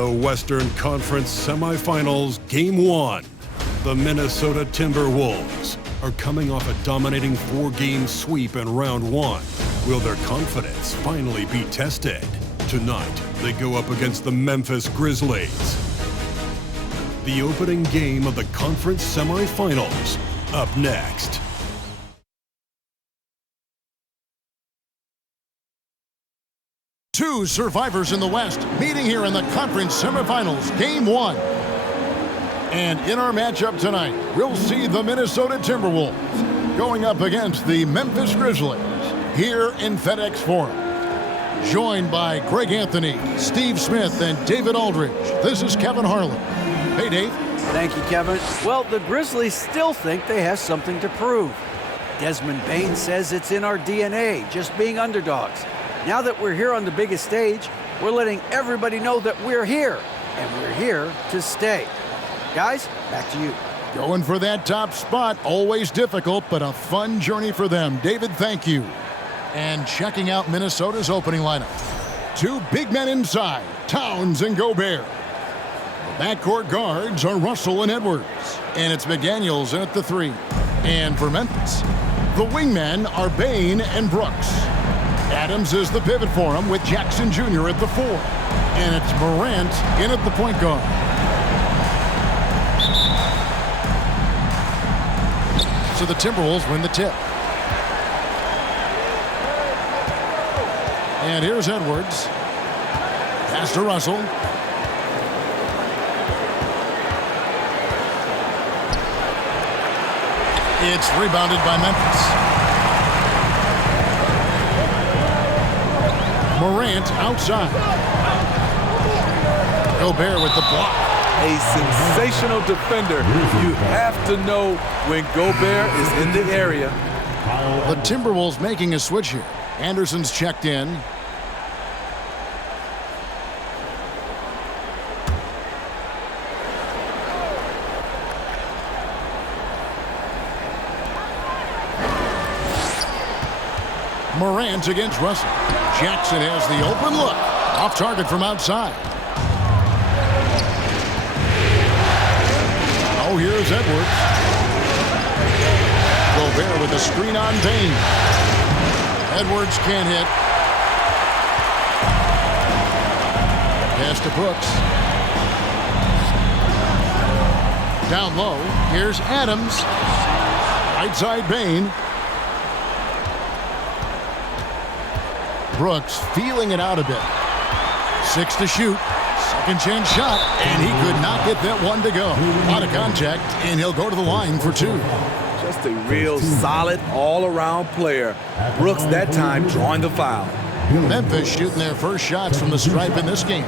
The Western Conference Semifinals, Game 1. The Minnesota Timberwolves are coming off a dominating 4-game sweep in Round 1. Will their confidence finally be tested? Tonight, they go up against the Memphis Grizzlies. The opening game of the conference semifinals, up next. Two survivors in the West meeting here in the conference semifinals, Game 1. And in our matchup tonight, we'll see the Minnesota Timberwolves going up against the Memphis Grizzlies here in FedEx Forum. Joined by Greg Anthony, Steve Smith, and David Aldridge, this is Kevin Harlan. Hey, Dave. Thank you, Kevin. Well, the Grizzlies still think they have something to prove. Desmond Bane says it's in our DNA, just being underdogs. Now that we're here on the biggest stage, we're letting everybody know that we're here, and we're here to stay. Guys, back to you. Going for that top spot, always difficult, but a fun journey for them. David, thank you. And checking out Minnesota's opening lineup. Two big men inside, Towns and Gobert. The backcourt guards are Russell and Edwards. And it's McDaniels in at the 3. And for Memphis, the wingmen are Bane and Brooks. Adams is the pivot for him with Jackson Jr. at the 4. And it's Morant in at the point guard. So the Timberwolves win the tip. And here's Edwards. Pass to Russell. It's rebounded by Memphis. Morant outside. Gobert with the block. A sensational defender. You have to know when Gobert is in the area. The Timberwolves making a switch here. Anderson's checked in. Morant against Russell. Jackson has the open look. Off target from outside. Oh, here's Edwards. Gobert with a screen on Bane. Edwards can't hit. Pass to Brooks. Down low. Here's Adams. Right side Bane. Brooks feeling it out a bit. 6 to shoot. Second chance shot. And he could not get that one to go. Out of contact, and he'll go to the line for 2. Just a real solid all-around player. Brooks that time drawing the foul. Memphis shooting their first shots from the stripe in this game.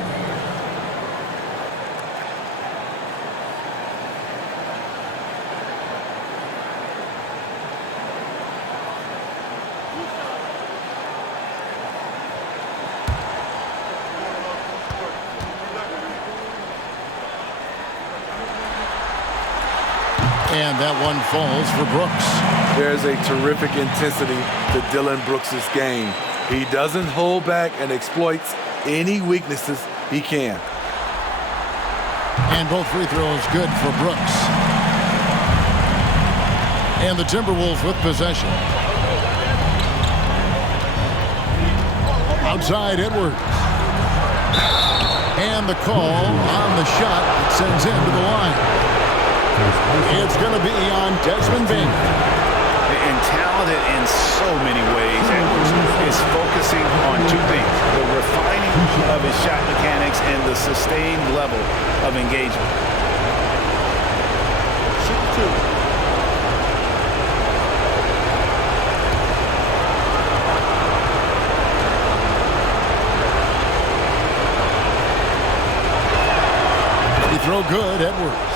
And that one falls for Brooks. There's a terrific intensity to Dillon Brooks' game. He doesn't hold back and exploits any weaknesses he can. And both free throws good for Brooks. And the Timberwolves with possession. Outside Edwards. And the call on the shot that sends him to the line. It's going to be on Desmond Bane. And talented in so many ways. Edwards is focusing on 2 things: the refining of his shot mechanics and the sustained level of engagement. Shoot 2. Free throw good, Edwards.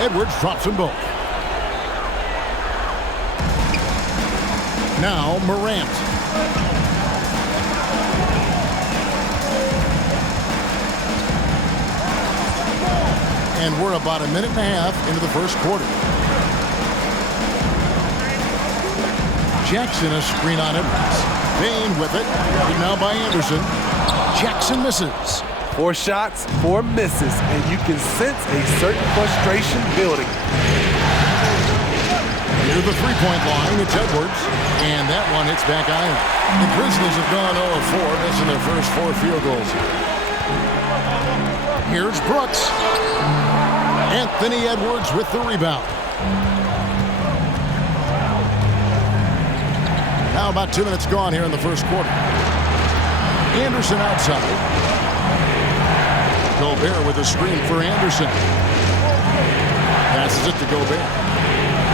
Edwards drops them both. Now Morant. And we're about a minute and a half into the first quarter. Jackson, a screen on Edwards. Bain with it. Guarded now by Anderson. Jackson misses. 4 shots, 4 misses, and you can sense a certain frustration building. Near the three-point line, it's Edwards. And that one hits back iron. The Grizzlies have gone 0-4, missing their first 4 field goals. Here's Brooks. Anthony Edwards with the rebound. Now about 2 minutes gone here in the first quarter. Anderson outside. Gobert with a screen for Anderson. Passes it to Gobert.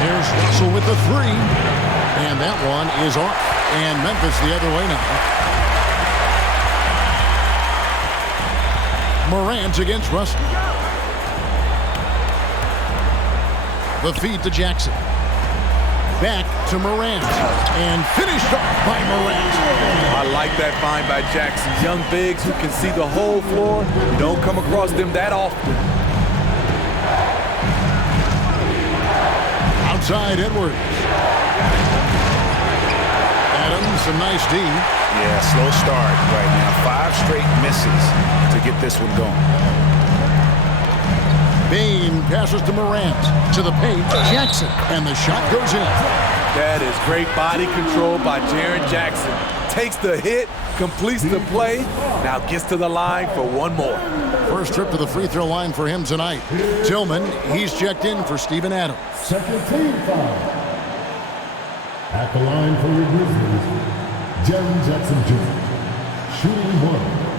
Here's Russell with the 3. And that one is off. And Memphis the other way now. Morant against Russell. The feed to Jackson. Back to Morant. And finished off by Morant. I like that find by Jackson. Young bigs who can see the whole floor. You don't come across them that often. Outside Edwards. Adams, a nice D. Yeah, slow start right now. 5 straight misses to get this one going. Bain passes to Morant. To the paint, Jackson. And the shot goes in. That is great body control by Jaren Jackson. Takes the hit, completes the play, now gets to the line for one more. First trip to the free throw line for him tonight. Tillman, he's checked in for Steven Adams. Second team foul. At the line for your Grizzlies, Jaren Jackson Jr. Shooting 1.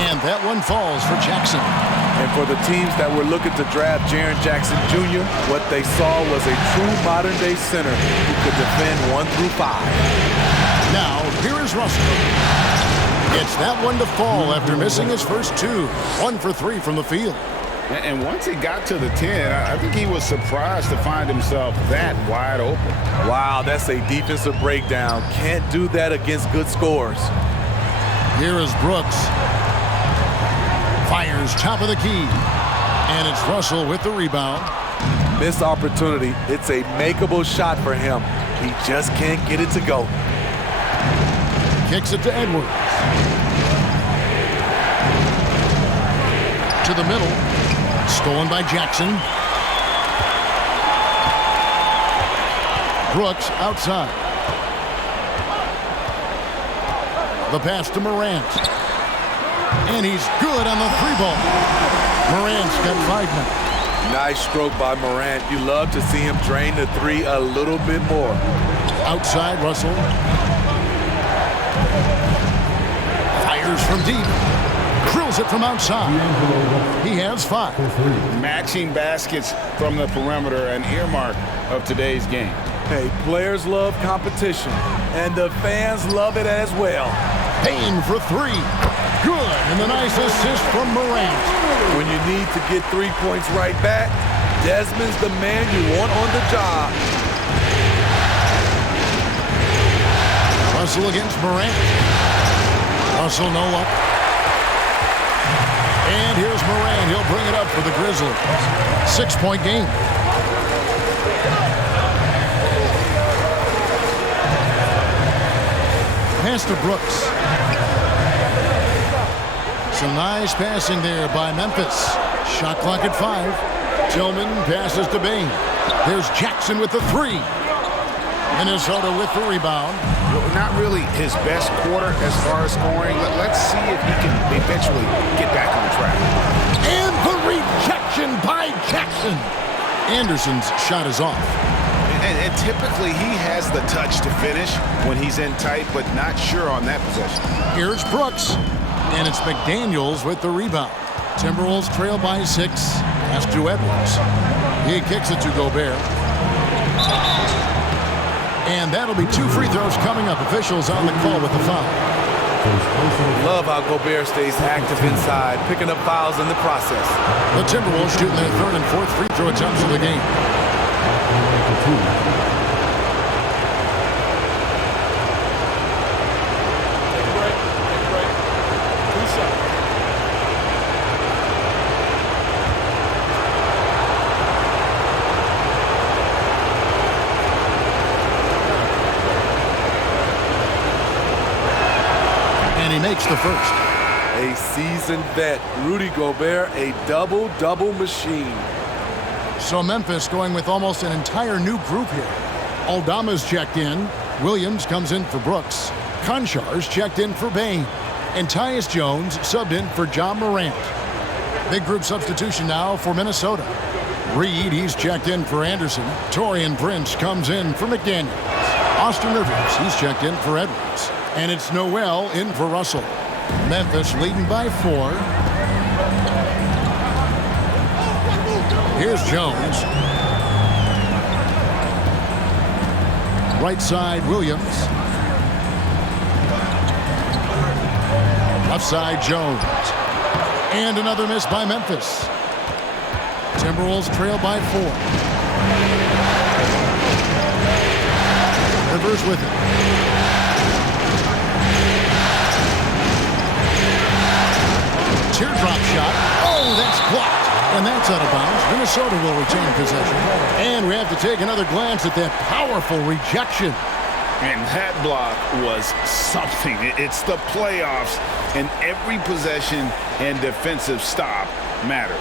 And that one falls for Jackson. And for the teams that were looking to draft Jaren Jackson Jr., what they saw was a true modern-day center who could defend 1 through 5. Now, here is Russell. Gets that one to fall after missing his first 2. 1 for 3 from the field. And once he got to the 10, I think he was surprised to find himself that wide open. Wow, that's a defensive breakdown. Can't do that against good scores. Here is Brooks. Fires top of the key. And it's Russell with the rebound. Missed opportunity. It's a makeable shot for him. He just can't get it to go. Kicks it to Edwards. To the middle. Stolen by Jackson. Brooks outside. The pass to Morant. And he's good on the 3-ball. Morant's got 5 now. Nice stroke by Morant. You love to see him drain the 3 a little bit more. Outside Russell. Fires from deep. Drills it from outside. He has 5. Matching baskets from the perimeter, an earmark of today's game. Hey, players love competition, and the fans love it as well. Bain for 3. Good, and the nice assist from Morant. When you need to get 3 points right back, Desmond's the man you want on the job. Russell against Morant. Russell no up. And here's Morant. He'll bring it up for the Grizzlies. 6-point game. Pass to Brooks. Some nice passing there by Memphis. Shot clock at 5. Tillman passes to Bain. There's Jackson with the 3. Minnesota with the rebound. Not really his best quarter as far as scoring. Let's see if he can eventually get back on track. And the rejection by Jackson. Anderson's shot is off. And typically he has the touch to finish when he's in tight, but not sure on that possession. Here's Brooks. And it's McDaniels with the rebound. Timberwolves trail by 6. Pass to Edwards. He kicks it to Gobert. And that'll be 2 free throws coming up. Officials on the call with the foul. Love how Gobert stays active inside, picking up fouls in the process. The Timberwolves shooting their 3rd and 4th free throw attempts of the game. 2. And he makes the first. A seasoned vet, Rudy Gobert, a double-double machine. So Memphis going with almost an entire new group here. Aldama's checked in. Williams comes in for Brooks. Konchar's checked in for Bain. And Tyus Jones subbed in for John Morant. Big group substitution now for Minnesota. Reed, he's checked in for Anderson. Taurean Prince comes in for McDaniels. Austin Rivers, he's checked in for Edwards. And it's Noel in for Russell. Memphis leading by 4. Here's Jones. Right side, Williams. Left side, Jones. And another miss by Memphis. Timberwolves trail by 4. Rivers with it. Teardrop shot. Oh, that's blocked. And that's out of bounds. Minnesota will retain possession. And we have to take another glance at that powerful rejection. And that block was something. It's the playoffs, and every possession and defensive stop matters.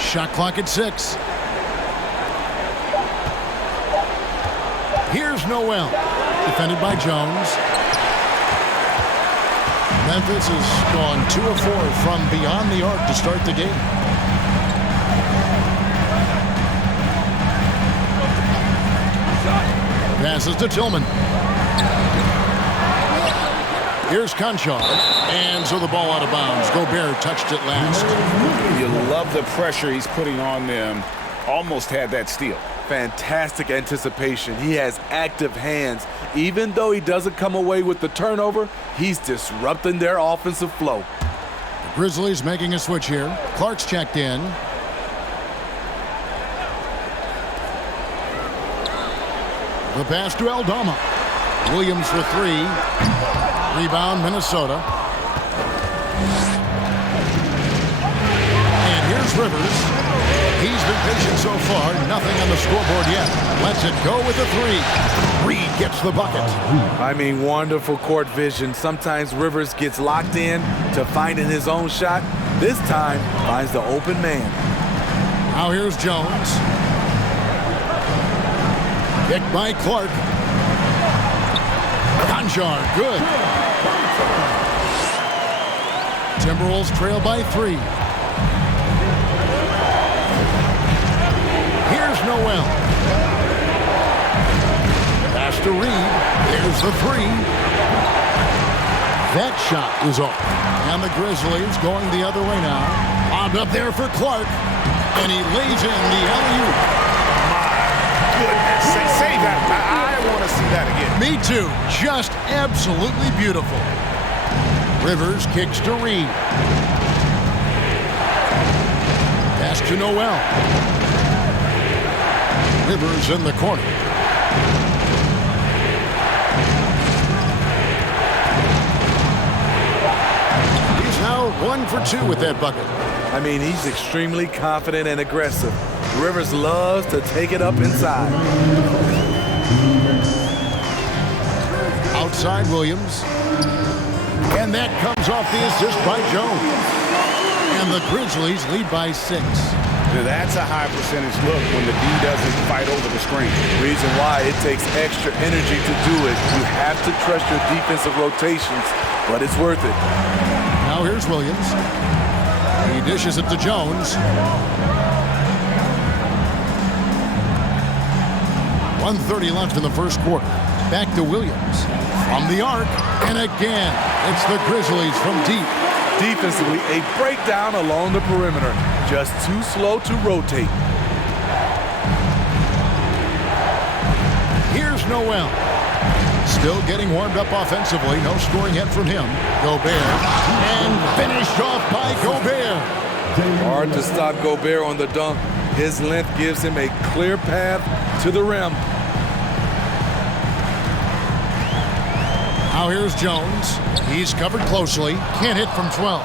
Shot clock at 6. Here's Noel, defended by Jones. Memphis has gone 2 of 4 from beyond the arc to start the game. Passes to Tillman. Here's Konchar, and so the ball out of bounds. Gobert touched it last. You love the pressure he's putting on them. Almost had that steal. Fantastic anticipation. He has active hands. Even though he doesn't come away with the turnover, he's disrupting their offensive flow. The Grizzlies making a switch here. Clark's checked in. The pass to Aldama. Williams for 3. Rebound, Minnesota. And here's Rivers. He's been patient so far. Nothing on the scoreboard yet. Lets it go with a 3. Reed gets the bucket. I mean, wonderful court vision. Sometimes Rivers gets locked in to finding his own shot. This time, finds the open man. Now here's Jones. Picked by Clark. Konchar, good. Timberwolves trail by 3. Here's Noel. Pass to Reed. There's the 3. That shot is off. And the Grizzlies going the other way now. Bobbed up there for Clark. And he lays in the alley-oop. My goodness. Say that. I want to see that again. Me too. Just absolutely beautiful. Rivers kicks to Reed. Pass to Noel. Rivers in the corner. He's now 1 for 2 with that bucket. I mean, he's extremely confident and aggressive. Rivers loves to take it up inside. Outside Williams. And that comes off the assist by Jones. And the Grizzlies lead by 6. That's a high percentage look when the D doesn't fight over the screen. Reason why it takes extra energy to do it. You have to trust your defensive rotations, but it's worth it. Now here's Williams. He dishes it to Jones. 1:30 left in the first quarter. Back to Williams. From the arc, and again, it's the Grizzlies from deep. Defensively, a breakdown along the perimeter. Just too slow to rotate. Here's Noel. Still getting warmed up offensively. No scoring yet from him. Gobert. And finished off by Gobert. Hard to stop Gobert on the dunk. His length gives him a clear path to the rim. Now here's Jones. He's covered closely. Can't hit from 12.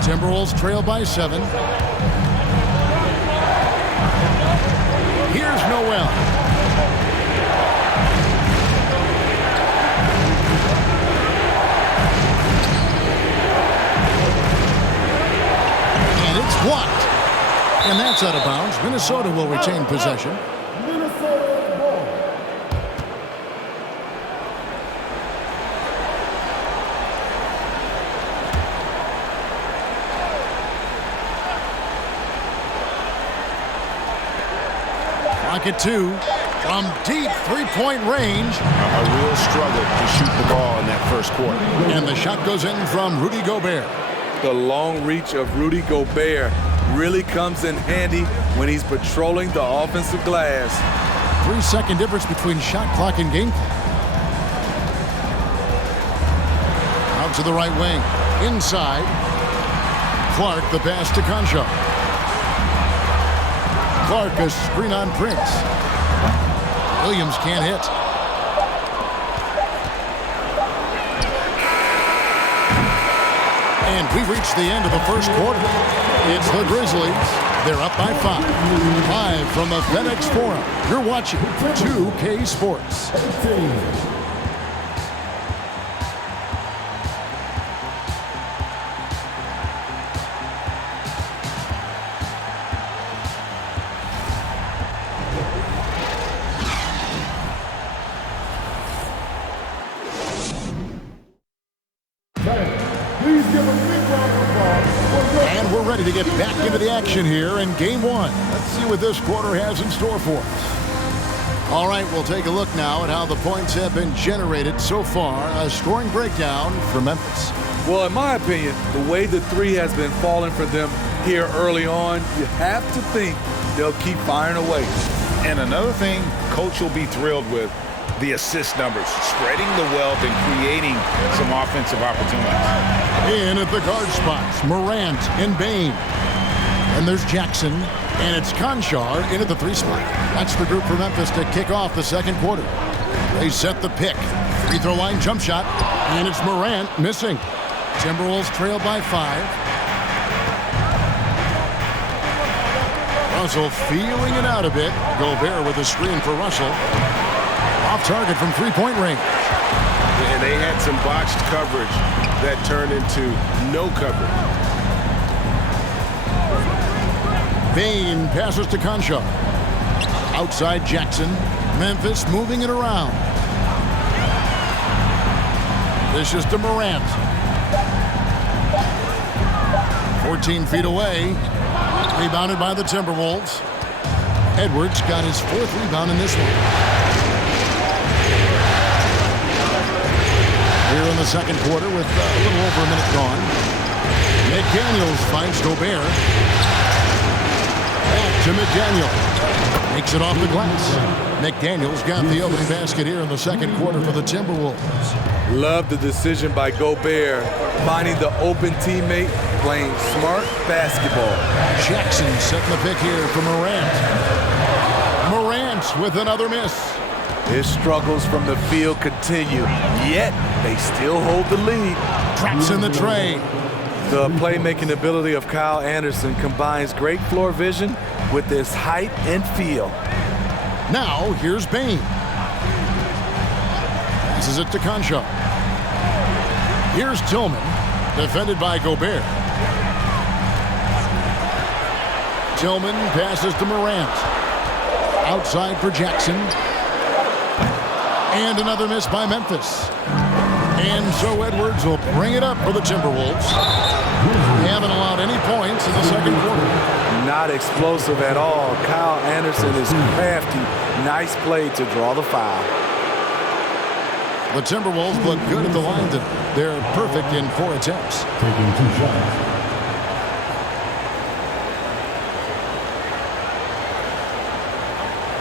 Timberwolves trail by 7. Here's Noel. And it's blocked. And that's out of bounds. Minnesota will retain possession. At 2 from deep three-point range. A real struggle to shoot the ball in that first quarter. And the shot goes in from Rudy Gobert. The long reach of Rudy Gobert really comes in handy when he's patrolling the offensive glass. 3-second difference between shot clock and game clock. Out to the right wing. Inside. Clark, the pass to Concho. Clark, a screen on Prince. Williams can't hit. And we've reached the end of the first quarter. It's the Grizzlies. They're up by 5. Live from the FedEx Forum. You're watching 2K Sports. And we're ready to get back into the action here in Game 1. Let's see what this quarter has in store for us. All right, we'll take a look now at how the points have been generated so far. A scoring breakdown for Memphis. Well, in my opinion, the way the three has been falling for them here early on, you have to think they'll keep firing away. And another thing Coach will be thrilled with, the assist numbers, spreading the wealth and creating some offensive opportunities. In at the guard spots, Morant and Bane. And there's Jackson, and it's Conchar in at the 3 spot. That's the group for Memphis to kick off the second quarter. They set the pick. Free throw line jump shot, and it's Morant missing. Timberwolves trail by 5. Russell feeling it out a bit. Gobert with a screen for Russell. Off target from three-point range. And they had some botched coverage that turned into no coverage. Bane passes to Concho. Outside Jackson. Memphis moving it around. This is to Morant. 14 feet away. Rebounded by the Timberwolves. Edwards got his 4th rebound in this one. Here in the second quarter with a little over a minute gone. McDaniels finds Gobert. Back to McDaniel. Makes it off the glass. McDaniels got the opening basket here in the second quarter for the Timberwolves. Love the decision by Gobert, finding the open teammate, playing smart basketball. Jackson setting the pick here for Morant. Morant with another miss. His struggles from the field continue, yet they still hold the lead. Traps in the tray. The playmaking ability of Kyle Anderson combines great floor vision with his height and feel. Now, here's Bane. Passes it to Concho. Here's Tillman, defended by Gobert. Tillman passes to Morant. Outside for Jackson. And another miss by Memphis. And so Edwards will bring it up for the Timberwolves. They haven't allowed any points in the second quarter. Not explosive at all. Kyle Anderson is crafty. Nice play to draw the foul. The Timberwolves look good at the line today. They're perfect in 4 attempts. Taking 2 shots.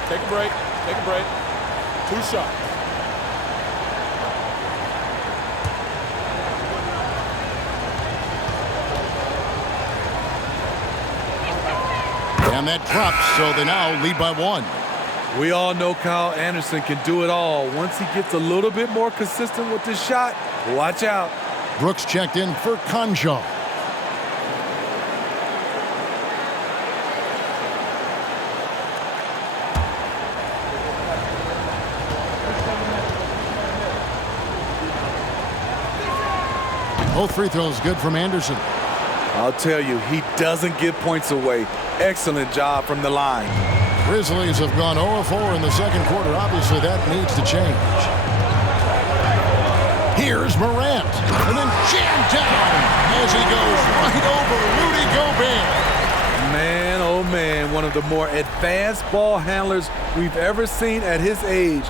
Take a break. Take a break. 2 shots. And that drops, so they now lead by 1. We all know Kyle Anderson can do it all. Once he gets a little bit more consistent with his shot, watch out. Brooks checked in for Conjo. Both free throws good from Anderson. I'll tell you, he doesn't give points away. Excellent job from the line. Grizzlies have gone 0-4 in the second quarter. Obviously, that needs to change. Here's Morant. And then jammed down as he goes right over Rudy Gobert. Man, oh man, one of the more advanced ball handlers we've ever seen at his age.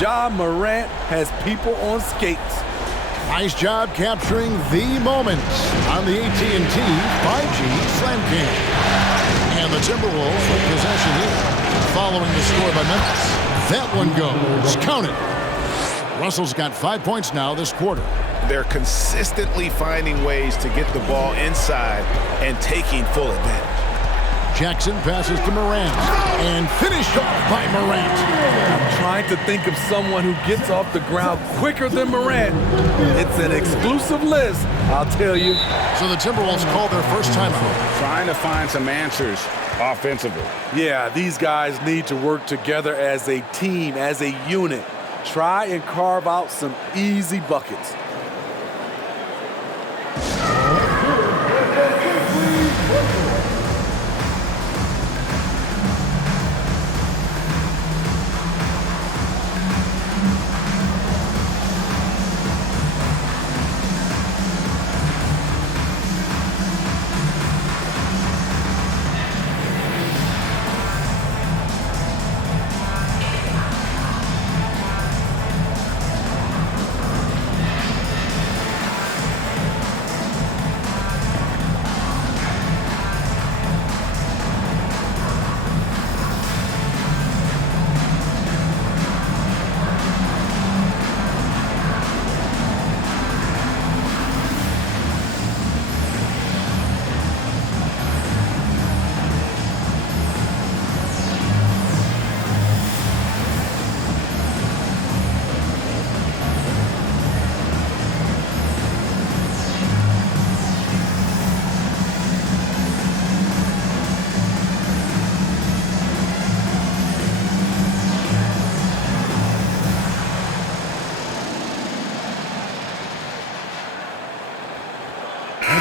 Ja Morant has people on skates. Nice job capturing the moments on the AT&T 5G Slam Cam. And the Timberwolves with possession here. Following the score by Memphis. That one goes. Count it. Russell's got 5 points now this quarter. They're consistently finding ways to get the ball inside and taking full advantage. Jackson passes to Morant. And finished off by Morant. I'm trying to think of someone who gets off the ground quicker than Morant. It's an exclusive list, I'll tell you. So the Timberwolves call their first timeout. Trying to find some answers offensively. Yeah, these guys need to work together as a team, as a unit. Try and carve out some easy buckets.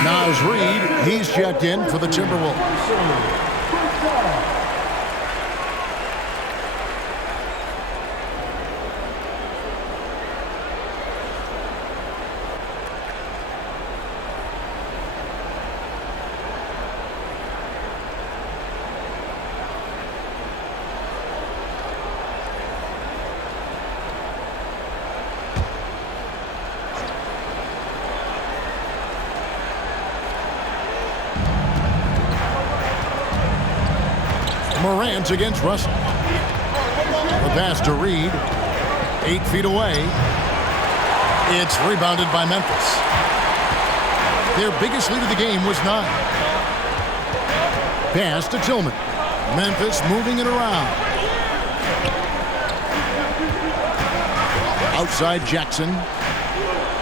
Naz Reid, he's checked in for the Timberwolves. Morant against Russell. The pass to Reid. 8 feet away. It's rebounded by Memphis. Their biggest lead of the game was 9. Pass to Tillman. Memphis moving it around. Outside Jackson.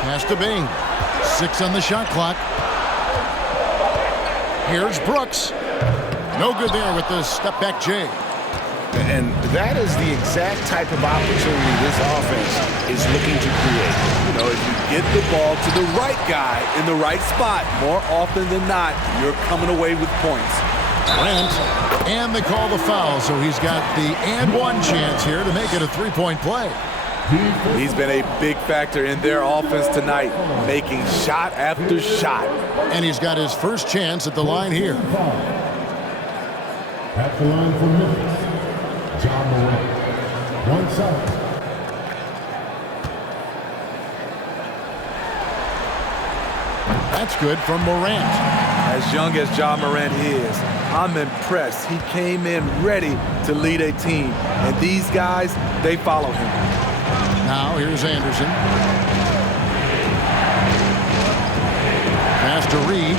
Pass to Bain. 6 on the shot clock. Here's Brooks. No good there with the step-back J. And that is the exact type of opportunity this offense is looking to create. You know, if you get the ball to the right guy in the right spot, more often than not, you're coming away with points. Grant, and they call the foul, so he's got the and one chance here to make it a three-point play. He's been a big factor in their offense tonight, making shot after shot. And he's got his first chance at the line here. At the line for Memphis, Ja Morant. One side. That's good from Morant. As young as Ja Morant is, I'm impressed. He came in ready to lead a team. And these guys, they follow him. Now here's Anderson. Pass to Reid.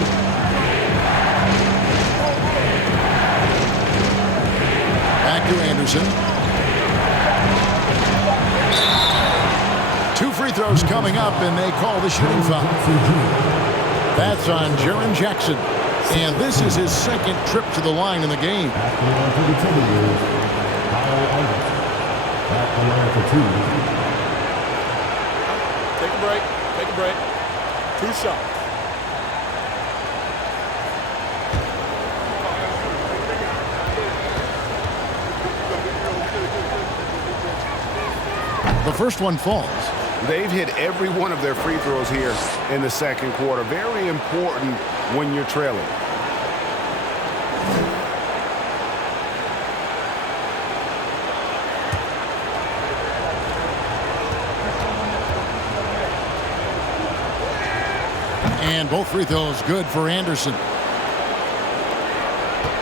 Anderson. 2 free throws coming up, and they call the shooting foul. That's on Jaren Jackson. And this is his second trip to the line in the game. At the line for the Timberwolves, Kyle Albert. At the line for 2. Take a break. Take a break. 2 shots. The first one falls. They've hit every one of their free throws here in the second quarter. Very important when you're trailing. And both free throws good for Anderson.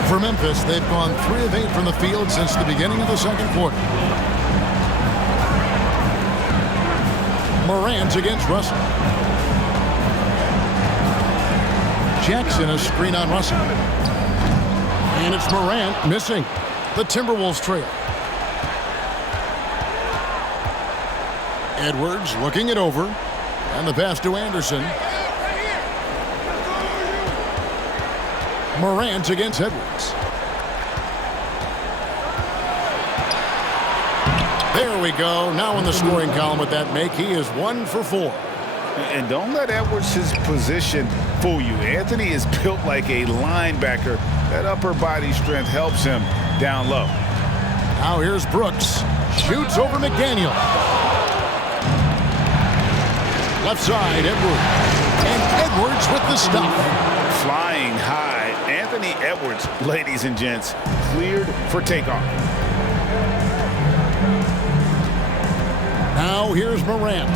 For Memphis, they've gone 3 of 8 from the field since the beginning of the second quarter. Morant against Russell. Jackson a screen on Russell. And it's Morant missing. The Timberwolves trail. Edwards looking it over. And the pass to Anderson. Morant against Edwards. There we go. Now in the scoring column with that make, he is 1 for 4. And don't let Edwards' position fool you. Anthony is built like a linebacker. That upper body strength helps him down low. Now here's Brooks. Shoots over McDaniel. Left side, Edwards. And Edwards with the stop. Flying high. Anthony Edwards, ladies and gents, cleared for takeoff. Now here's Morant.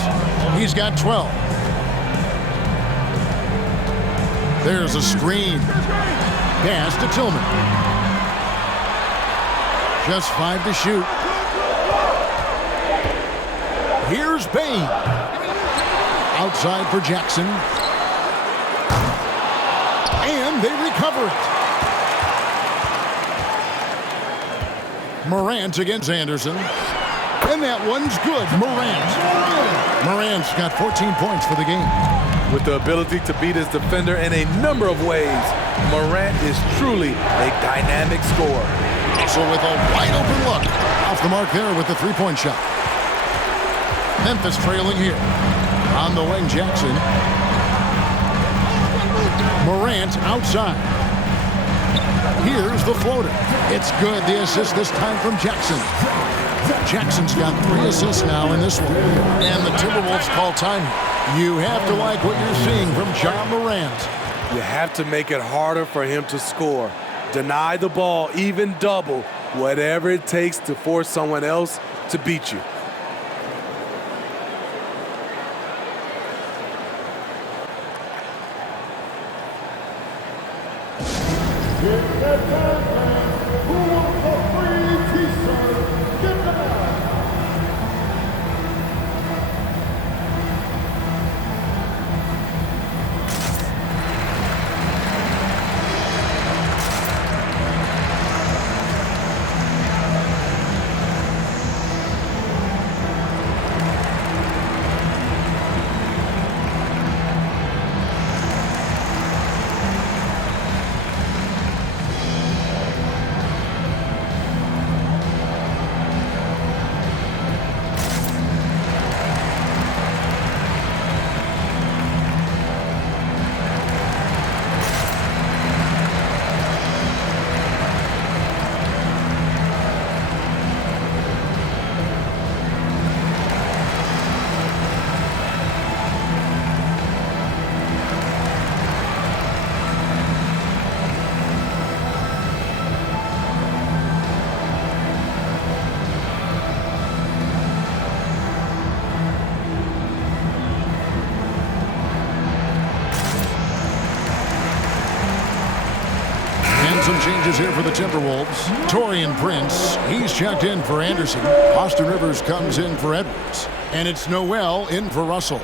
He's got 12. There's a screen. Pass to Tillman. Just 5 to shoot. Here's Payne. Outside for Jackson. And they recover it. Morant against Anderson. And that one's good. Morant's got 14 points for the game. With the ability to beat his defender in a number of ways, Morant is truly a dynamic scorer. So with a wide open look, off the mark there with the 3-point shot. Memphis trailing here. On the wing, Jackson. Morant outside. Here's the floater. It's good. The assist this time from Jackson. Jackson's got 3 assists now in this one. And the Timberwolves call time. You have to like what you're seeing from Ja Morant. You have to make it harder for him to score. Deny the ball, even double, whatever it takes to force someone else to beat you. Some changes here for the Timberwolves. Taurean Prince, he's checked in for Anderson. Austin Rivers comes in for Edwards. And it's Noel in for Russell.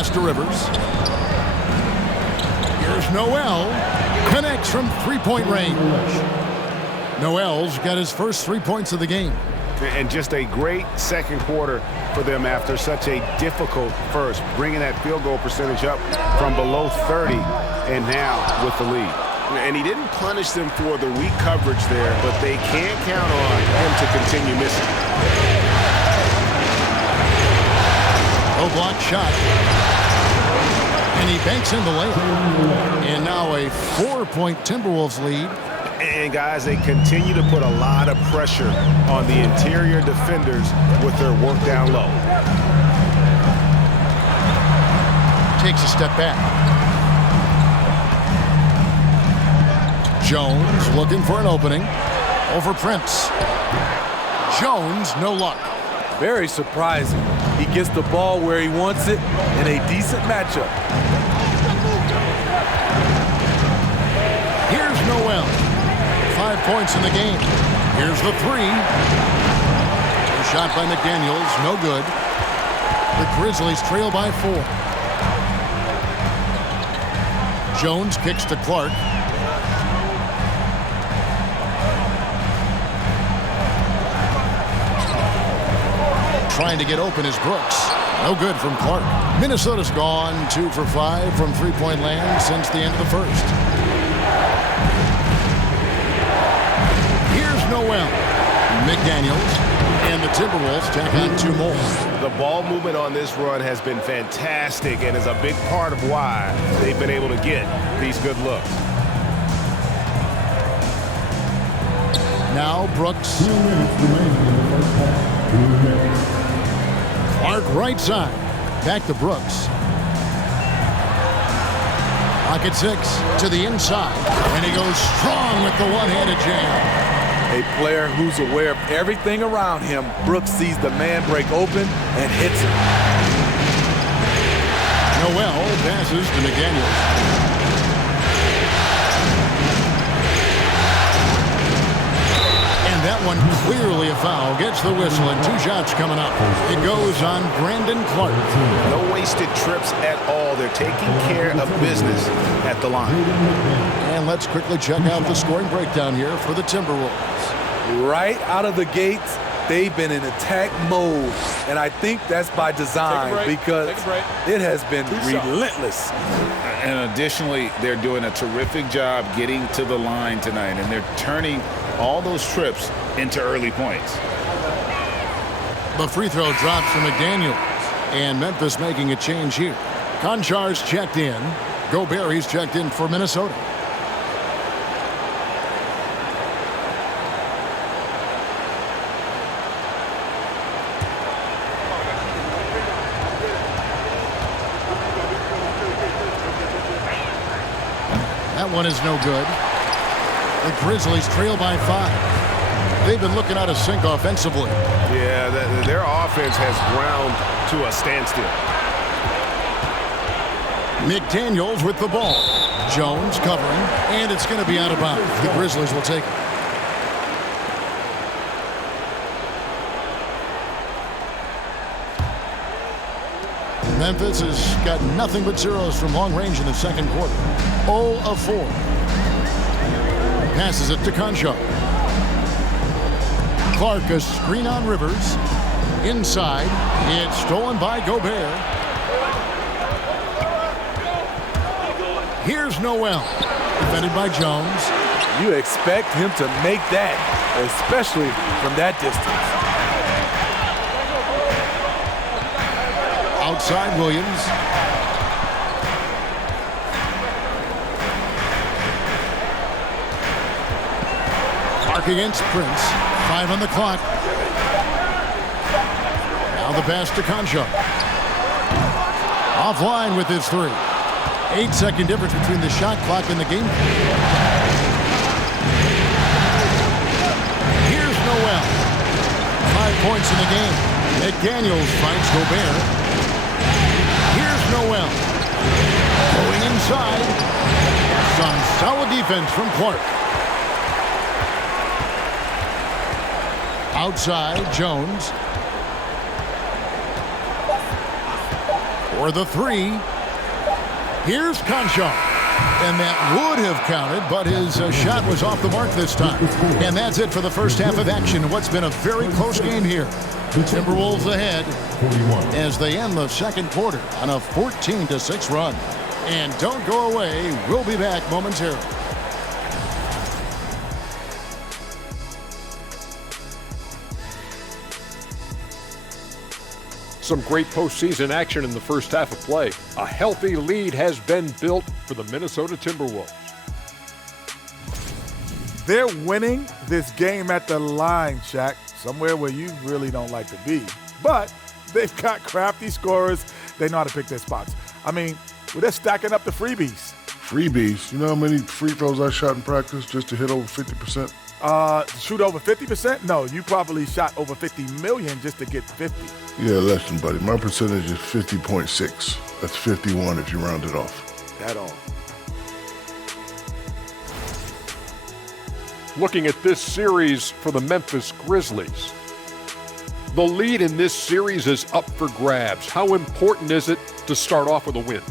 Pass to Rivers. Here's Noel. Connects from three-point range. Noel's got his first 3 points of the game. And just a great second quarter for them after such a difficult first, bringing that field goal percentage up from below 30 and now with the lead. And he didn't punish them for the weak coverage there, but they can't count on him to continue missing. Low block shot. And he banks in the layup. And now a 4-point Timberwolves lead. And guys, they continue to put a lot of pressure on the interior defenders with their work down low. Takes a step back. Jones looking for an opening. Over Prince. Jones, no luck. Very surprising. He gets the ball where he wants it in a decent matchup. Here's Noel. 5 points in the game. Here's the three. The shot by McDaniels, no good. The Grizzlies trail by 4. Jones kicks to Clark. Trying to get open is Brooks. No good from Clark. Minnesota's gone 2 for 5 from three-point land since the end of the first. Here's Noel. McDaniels. And the Timberwolves tack on 2 more. The ball movement on this run has been fantastic and is a big part of why they've been able to get these good looks. Now Brooks. 2 minutes remaining in the first half. 2 minutes. Clark right side. Back to Brooks. Pocket 6 to the inside. And he goes strong with the one-handed jam. A player who's aware of everything around him. Brooks sees the man break open and hits him. Noel passes to McDaniels. And that one clearly a foul. Gets the whistle and 2 shots coming up. It goes on Brandon Clark. No wasted trips at all. They're taking care of business at the line. And let's quickly check out the scoring breakdown here for the Timberwolves. Right out of the gates, they've been in attack mode. And I think that's by design because it has been relentless. And additionally, they're doing a terrific job getting to the line tonight, and they're turning all those trips into early points. The free throw drops from McDaniels. And Memphis making a change here. Konchar's checked in. Gobert, he's checked in for Minnesota. That one is no good. The Grizzlies trail by 5. They've been looking out of sync offensively. Yeah, their offense has ground to a standstill. McDaniels with the ball. Jones covering, and it's going to be out of bounds. The Grizzlies will take it. Memphis has got nothing but zeros from long range in the second quarter. 0 of 4. Passes it to Concho. Clark, a screen on Rivers. Inside. It's stolen by Gobert. Here's Noel. Defended by Jones. You expect him to make that, especially from that distance. Outside Williams. Clark against Prince. 5 on the clock. Now the pass to Concho. Offline with his 3. 8-second difference between the shot clock and the game. Here's Noel. 5 points in the game. McDaniels finds Gobert. Here's Noel. Going inside. Some solid defense from Clark. Outside, Jones. For the three. Here's Conchar. And that would have counted, but his shot was off the mark this time. And that's it for the first half of action. What's been a very close game here. The Timberwolves ahead as they end the second quarter on a 14-6 run. And don't go away. We'll be back momentarily. Some great postseason action in the first half of play. A healthy lead has been built for the Minnesota Timberwolves. They're winning this game at the line, Shaq, somewhere where you really don't like to be. But they've got crafty scorers. They know how to pick their spots. I mean, they're stacking up the freebies. Freebies? You know how many free throws I shot in practice just to hit over 50%? Shoot over 50%? No, you probably shot over 50 million just to get 50. Yeah, less than, buddy. My percentage is 50.6. That's 51 if you round it off. That all. Looking at this series for the Memphis Grizzlies. The lead in this series is up for grabs. How important is it to start off with a win?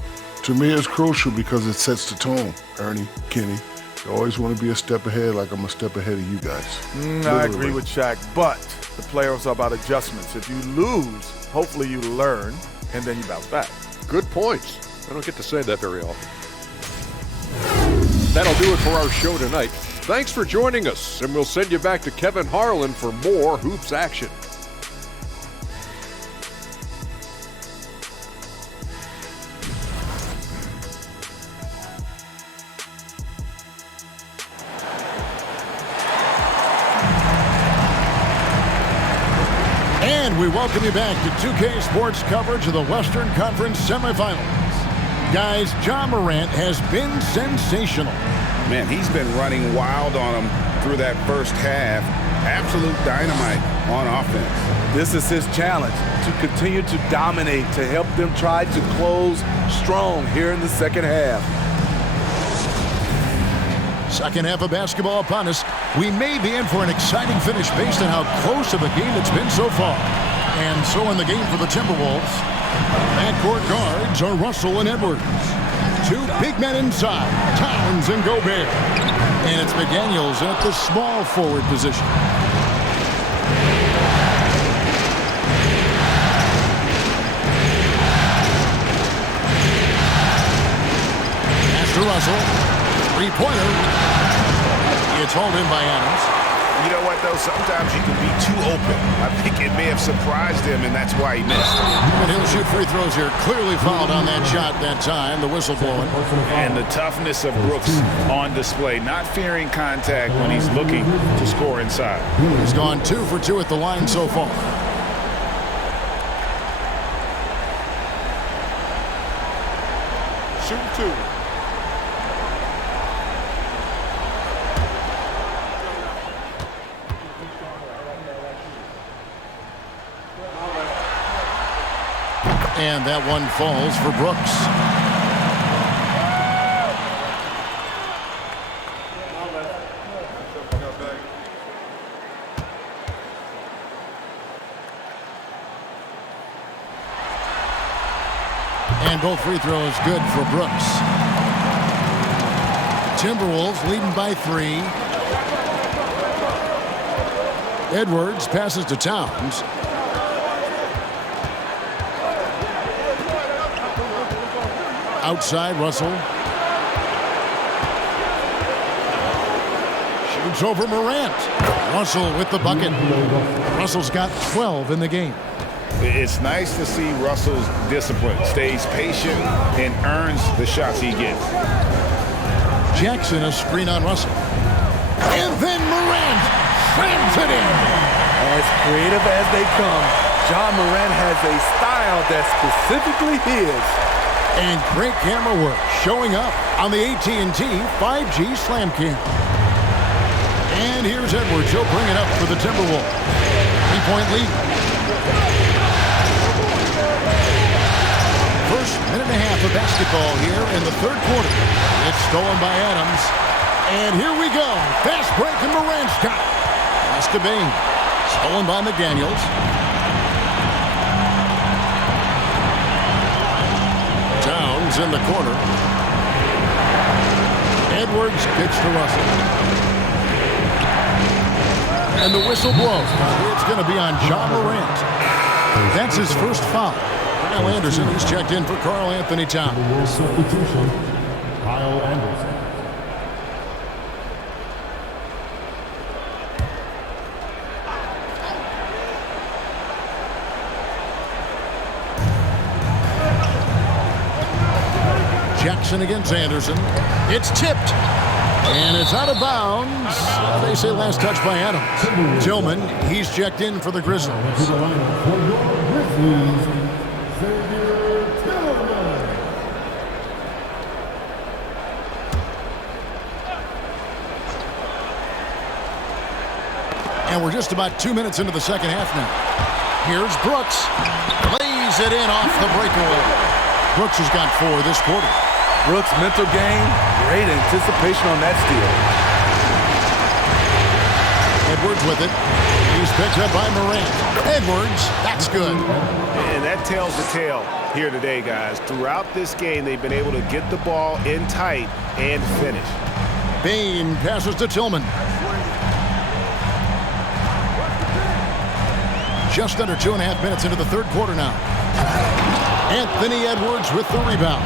To me, it's crucial because it sets the tone. Ernie, Kenny, you always want to be a step ahead like I'm a step ahead of you guys. I agree with Shaq, but the playoffs are about adjustments. If you lose, hopefully you learn, and then you bounce back. Good points. I don't get to say that very often. That'll do it for our show tonight. Thanks for joining us, and we'll send you back to Kevin Harlan for more hoops action. And we welcome you back to 2K Sports coverage of the Western Conference semifinals. Guys, Ja Morant has been sensational. Man, he's been running wild on them through that first half. Absolute dynamite on offense. This is his challenge, to continue to dominate, to help them try to close strong here in the second half. Second half of basketball upon us. We may be in for an exciting finish based on how close of a game it's been so far. And so in the game for the Timberwolves, backcourt guards are Russell and Edwards. Two big men inside, Towns and Gobert. And it's McDaniels at the small forward position. Pass to Russell. Three-pointer. It's hauled in by Adams. You know what, though? Sometimes you can be too open. I think it may have surprised him, and that's why he missed. And he'll shoot free throws here. Clearly fouled on that shot that time. The whistle blowing. And the toughness of Brooks on display. Not fearing contact when he's looking to score inside. He's gone 2 for 2 at the line so far. Shoot 2. And that one falls for Brooks. And both free throws good for Brooks. Timberwolves leading by 3. Edwards passes to Towns. Outside, Russell. Shoots over Morant. Russell with the bucket. Russell's got 12 in the game. It's nice to see Russell's discipline. Stays patient and earns the shots he gets. Jackson a screen on Russell. And then Morant slams it in. As creative as they come, Ja Morant has a style that's specifically his. And great camera work showing up on the AT&T 5G Slam Cam. And here's Edwards. He'll bring it up for the Timberwolves. 3-point lead. First minute and a half of basketball here in the third quarter. It's stolen by Adams. And here we go. Fast break and Morant's got it. Pass to Bain. Stolen by McDaniels. Baines in the corner. Edwards kicks to Russell. And the whistle blows. It's going to be on John Morant. That's his first foul. Kyle Anderson, he's checked in for Karl Anthony Towns. Substitution, Kyle Anderson. Jackson against Anderson. It's tipped. And it's out of bounds. They say last touch by Adams. Tillman, he's checked in for the Grizzlies. To the lineup for your Grizzlies, Xavier Tillman. And we're just about 2 minutes into the second half now. Here's Brooks. Lays it in off the breakaway. Brooks has got 4 this quarter. Brooks' mental game, great anticipation on that steal. Edwards with it. He's picked up by Morant. Edwards, that's good. And that tells the tale here today, guys. Throughout this game, they've been able to get the ball in tight and finish. Bain passes to Tillman. Just under 2.5 minutes into the third quarter now. Anthony Edwards with the rebound.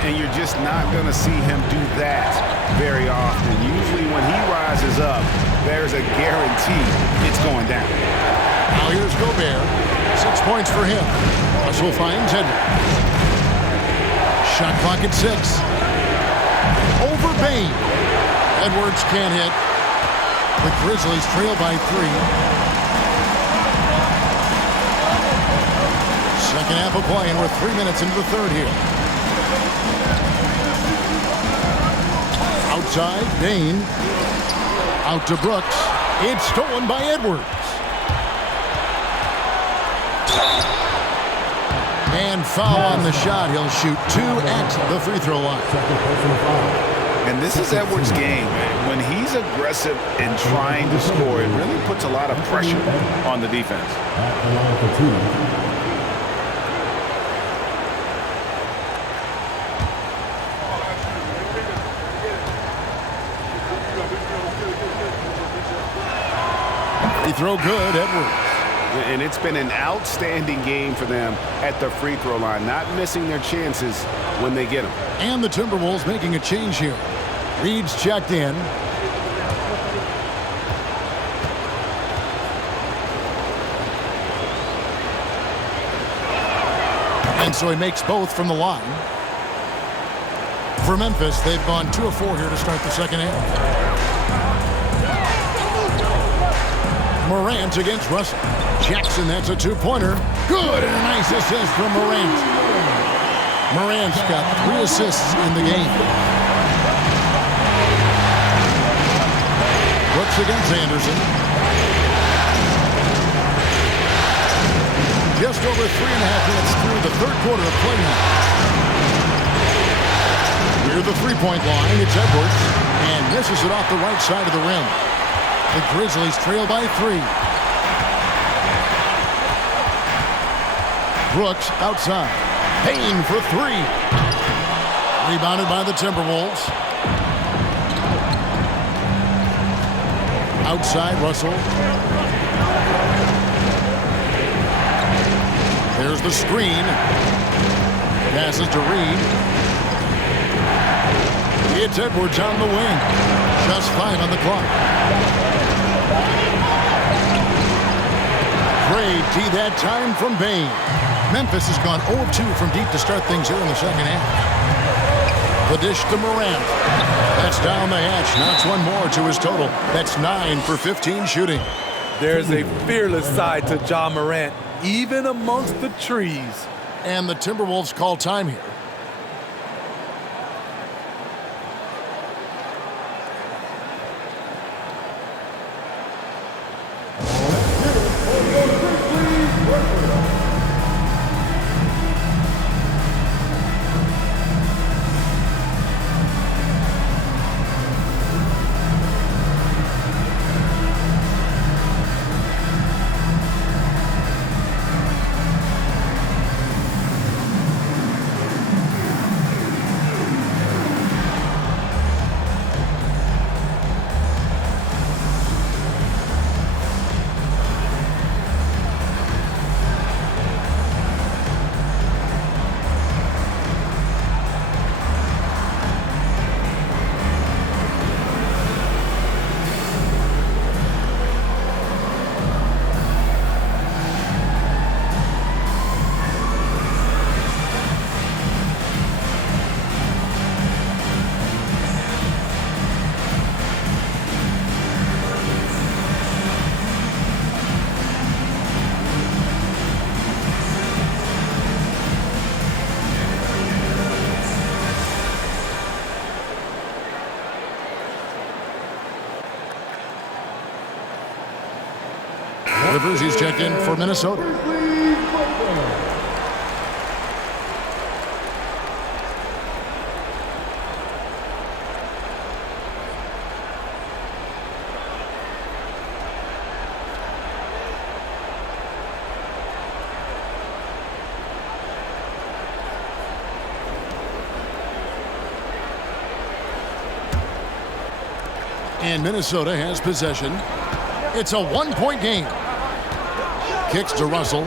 And you're just not going to see him do that very often. Usually when he rises up, there's a guarantee it's going down. Now here's Gobert. 6 points for him. Russell finds Edwards. Shot clock at 6. Over Bain. Edwards can't hit. The Grizzlies trail by 3. Second half of play, and we're 3 minutes into the third here. Outside, Bain. Out to Brooks. It's stolen by Edwards. And foul on the shot. He'll shoot 2 at the free throw line. And this is Edwards' game. When he's aggressive and trying to score, it really puts a lot of pressure on the defense. At the line for 2. Throw good, Edwards. And it's been an outstanding game for them at the free throw line, not missing their chances when they get them. And the Timberwolves making a change here. Reed's checked in. And so he makes both from the line. For Memphis, they've gone 2 of 4 here to start the second half. Morant against Russell. Jackson, that's a 2-pointer. Good, and a nice assist from Morant. Morant's got 3 assists in the game. Brooks against Anderson. Just over 3.5 minutes through the third quarter of play now. Near the three-point line, it's Edwards, and misses it off the right side of the rim. The Grizzlies trail by 3. Brooks outside. Payne for 3. Rebounded by the Timberwolves. Outside, Russell. There's the screen. Passes to Reed. It's Edwards on the wing. Just 5 on the clock. Great D that time from Bain. Memphis has gone 0-2 from deep to start things here in the second half. The dish to Morant. That's down the hatch. Knocks one more to his total. That's 9 for 15 shooting. There's a fearless side to John Morant, even amongst the trees. And the Timberwolves call time here. Rivers, he's checked in for Minnesota. And Minnesota has possession. It's a one-point game. Kicks to Russell.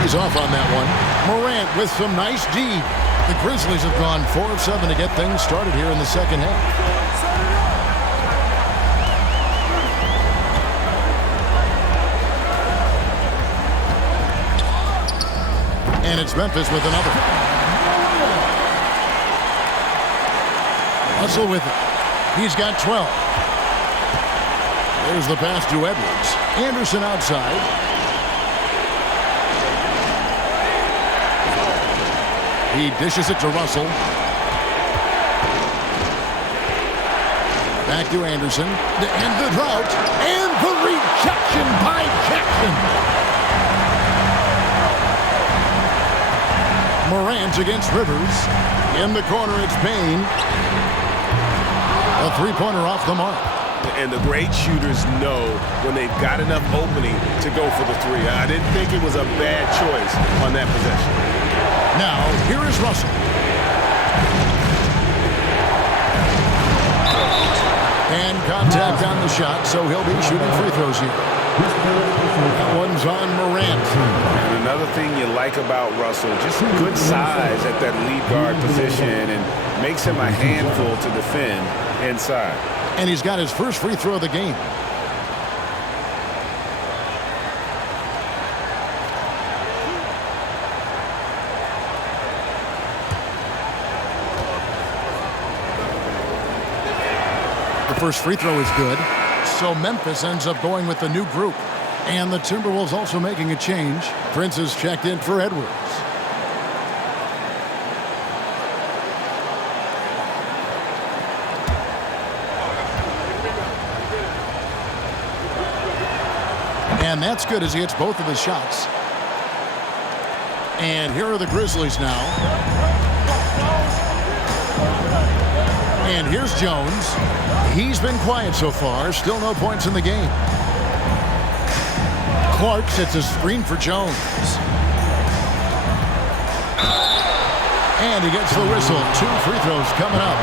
He's off on that one. Morant with some nice D. The Grizzlies have gone 4 of 7 to get things started here in the second half. And it's Memphis with another. Russell with it. He's got 12. There's the pass to Edwards. Anderson outside. He dishes it to Russell. Back to Anderson. And the drought. And the rejection by Jackson. Morant against Rivers. In the corner, it's Payne. A three-pointer off the mark. And the great shooters know when they've got enough opening to go for the three. I didn't think it was a bad choice on that possession. Now, here is Russell. And contact on the shot, so he'll be shooting free throws here. That one's on Morant. And another thing you like about Russell, just good size at that lead guard position and makes him a handful to defend inside. And he's got his first free throw of the game. The first free throw is good. So Memphis ends up going with the new group. And the Timberwolves also making a change. Prince is checked in for Edwards. And that's good as he hits both of his shots. And here are the Grizzlies now. And here's Jones. He's been quiet so far. Still no points in the game. Clark sets a screen for Jones. And he gets the whistle. 2 free throws coming up.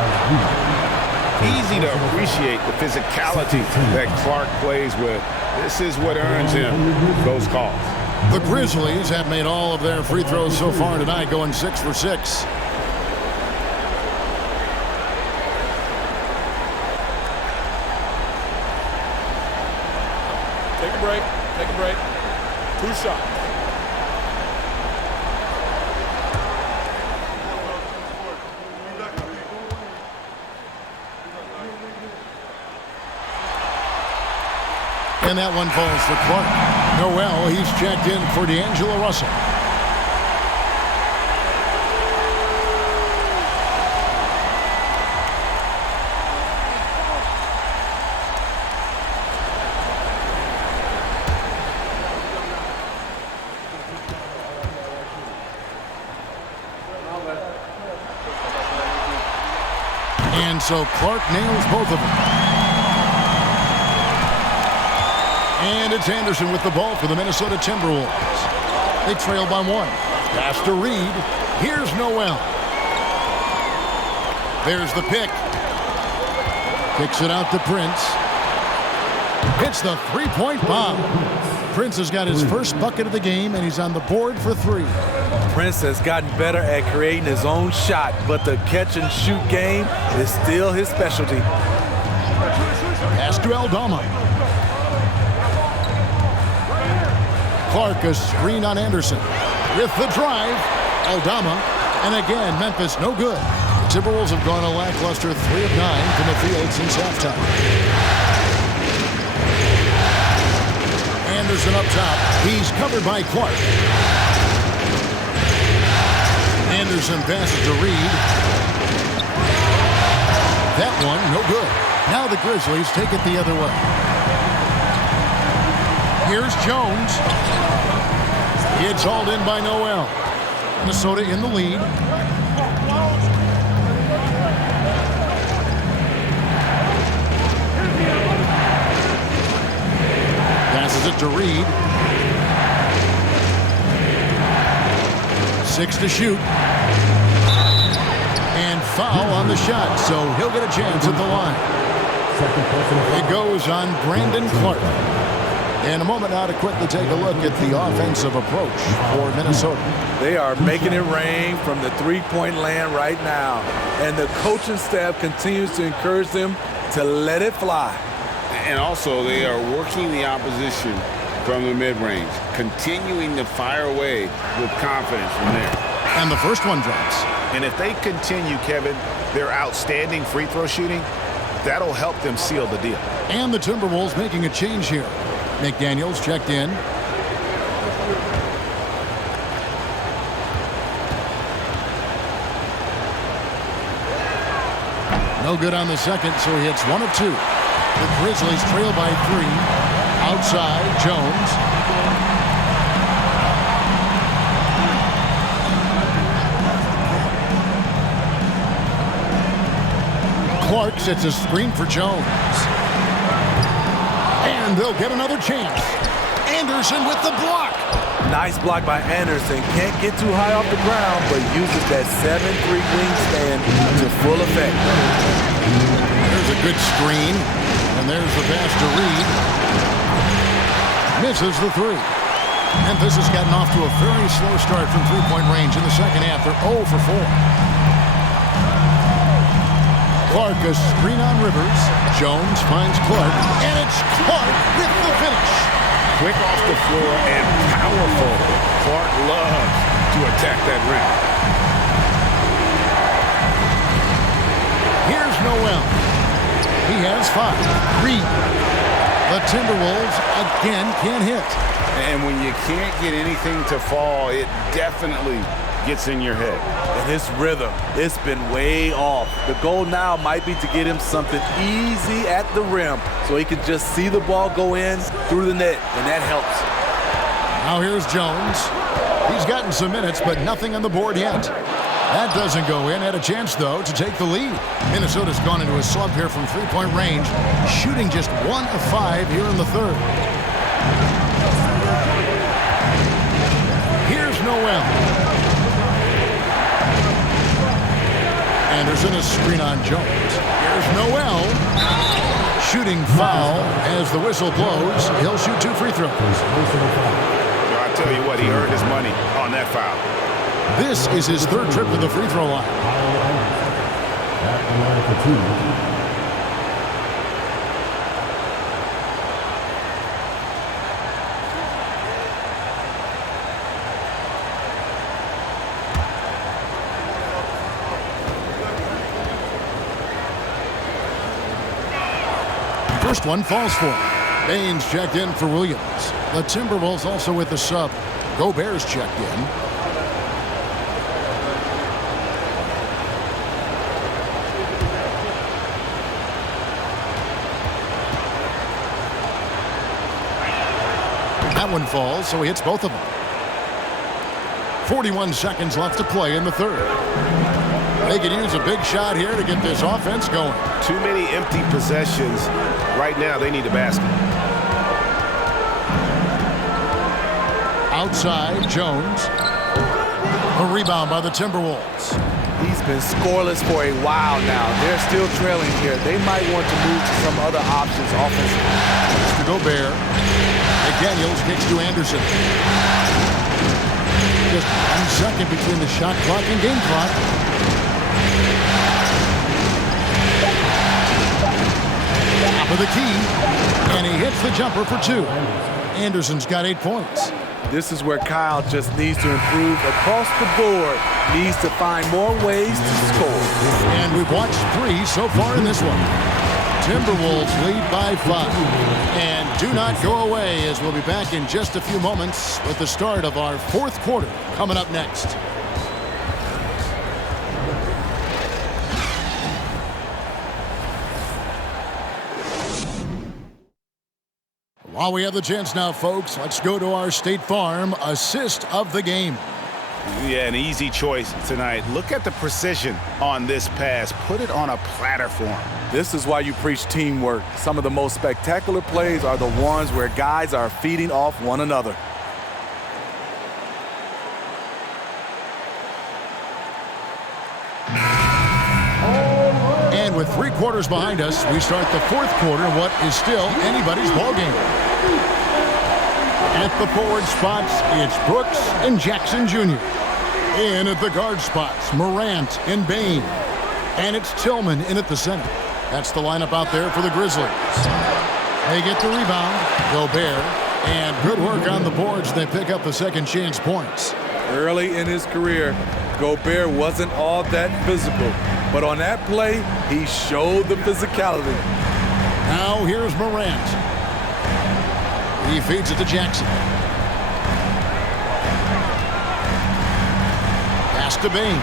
Easy to appreciate the physicality that Clark plays with. This is what earns him those calls. The Grizzlies have made all of their free throws so far tonight, going 6 for 6. Take a break. Take a break. 2 shots. And that one falls for Clark. Noel, he's checked in for D'Angelo Russell. And so Clark nails both of them. And it's Anderson with the ball for the Minnesota Timberwolves. They trail by 1. Pass to Reed. Here's Noel. There's the pick. Kicks it out to Prince. Hits the three-point bomb. Prince has got his first bucket of the game, and he's on the board for 3. Prince has gotten better at creating his own shot, but the catch-and-shoot game is still his specialty. Pass to Aldama. Clark, a screen on Anderson. With the drive, Aldama. And again, Memphis no good. The Timberwolves have gone a lackluster 3 of 9 from the field since halftime. Anderson up top. He's covered by Clark. Anderson passes to Reed. that one, no good. Now the Grizzlies take it the other way. Here's Jones. It's hauled in by Noel. Minnesota in the lead. Passes it to Reed. 6 to shoot. And foul on the shot, so he'll get a chance at the line. It goes on Brandon Clark. In a moment now to quickly take a look at the offensive approach for Minnesota. They are making it rain from the three-point land right now. And the coaching staff continues to encourage them to let it fly. And also, they are working the opposition from the mid-range, continuing to fire away with confidence from there. And the first one drops. And if they continue, Kevin, their outstanding free throw shooting, that'll help them seal the deal. And the Timberwolves making a change here. McDaniels checked in. No good on the second, so he hits 1 of 2. The Grizzlies trail by 3. Outside, Jones. Clark sets a screen for Jones. And they'll get another chance. Anderson with the block. Nice block by Anderson. Can't get too high off the ground, but uses that 7'3" wingspan to full effect. There's a good screen. And there's the pass to Reed. Misses the 3. Memphis has gotten off to a very slow start from three-point range in the second half. They're 0 for 4. Clark, a screen on Rivers. Jones finds Clark, and it's Clark with the finish. Quick off the floor and powerful. Clark loves to attack that rim. Here's Noel. He has 5. Reed. The Timberwolves again can't hit. And when you can't get anything to fall, it definitely gets in your head. And his rhythm, it's been way off. The goal now might be to get him something easy at the rim so he can just see the ball go in through the net, and that helps. Now here's Jones. He's gotten some minutes, but nothing on the board yet. That doesn't go in. Had a chance, though, to take the lead. Minnesota's gone into a slump here from three-point range, shooting just 1 of 5 here in the third. Here's Noel. Anderson a screen on Jones. Here's Noel. Shooting foul as the whistle blows. He'll shoot 2 free throws. I tell you what, he earned his money on that foul. This is his 3rd trip to the free throw line. First one falls for him. Baines checked in for Williams. The Timberwolves also with the sub. Gobert's checked in. That one falls, so he hits both of them. 41 seconds left to play in the third. They could use a big shot here to get this offense going. Too many empty possessions. Right now, they need a basket. Outside, Jones. A rebound by the Timberwolves. He's been scoreless for a while now. They're still trailing here. They might want to move to some other options offensively. To Gobert. McDaniels kicks to Anderson. Just 1 second between the shot clock and game clock. Top of the key, and he hits the jumper for 2. Anderson's got 8 points. This is where Kyle just needs to improve across the board. Needs to find more ways to score. And we've watched 3 so far in this one. Timberwolves lead by 5. And do not go away, as we'll be back in just a few moments with the start of our 4th quarter coming up next. While we have the chance now, folks, let's go to our State Farm assist of the game. Yeah, an easy choice tonight. Look at the precision on this pass. Put it on a platform. This is why you preach teamwork. Some of the most spectacular plays are the ones where guys are feeding off one another. And with 3 quarters behind us, we start the 4th quarter in what is still anybody's ballgame. At the forward spots, it's Brooks and Jackson Jr. In at the guard spots, Morant and Bain. And it's Tillman in at the center. That's the lineup out there for the Grizzlies. They get the rebound, Gobert, and good work on the boards. They pick up the second chance points. Early in his career, Gobert wasn't all that physical. But on that play, he showed the physicality. Now here's Morant. He feeds it to Jackson. Pass to Bain.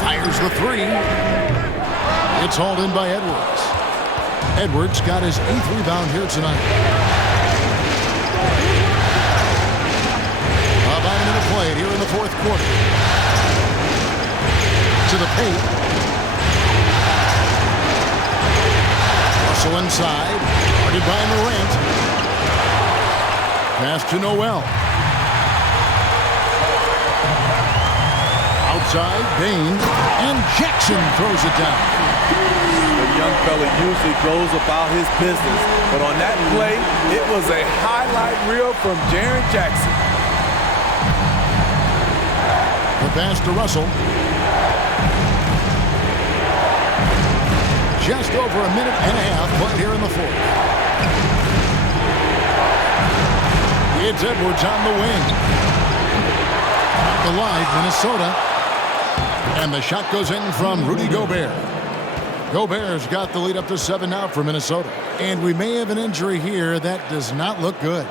Fires the 3. It's hauled in by Edwards. Edwards got his 8th rebound here tonight. About a minute played here in the 4th quarter. To the paint. Russell inside. Guarded by Morant. Pass to Noel. Outside, Bain. And Jackson throws it down. The young fella usually goes about his business. But on that play, it was a highlight reel from Jaren Jackson. The pass to Russell. Just over a minute and a half played here in the 4th. It's Edwards on the wing. Alive, Minnesota. And the shot goes in from Rudy Gobert. Gobert's got the lead up to 7 now for Minnesota. And we may have an injury here that does not look good.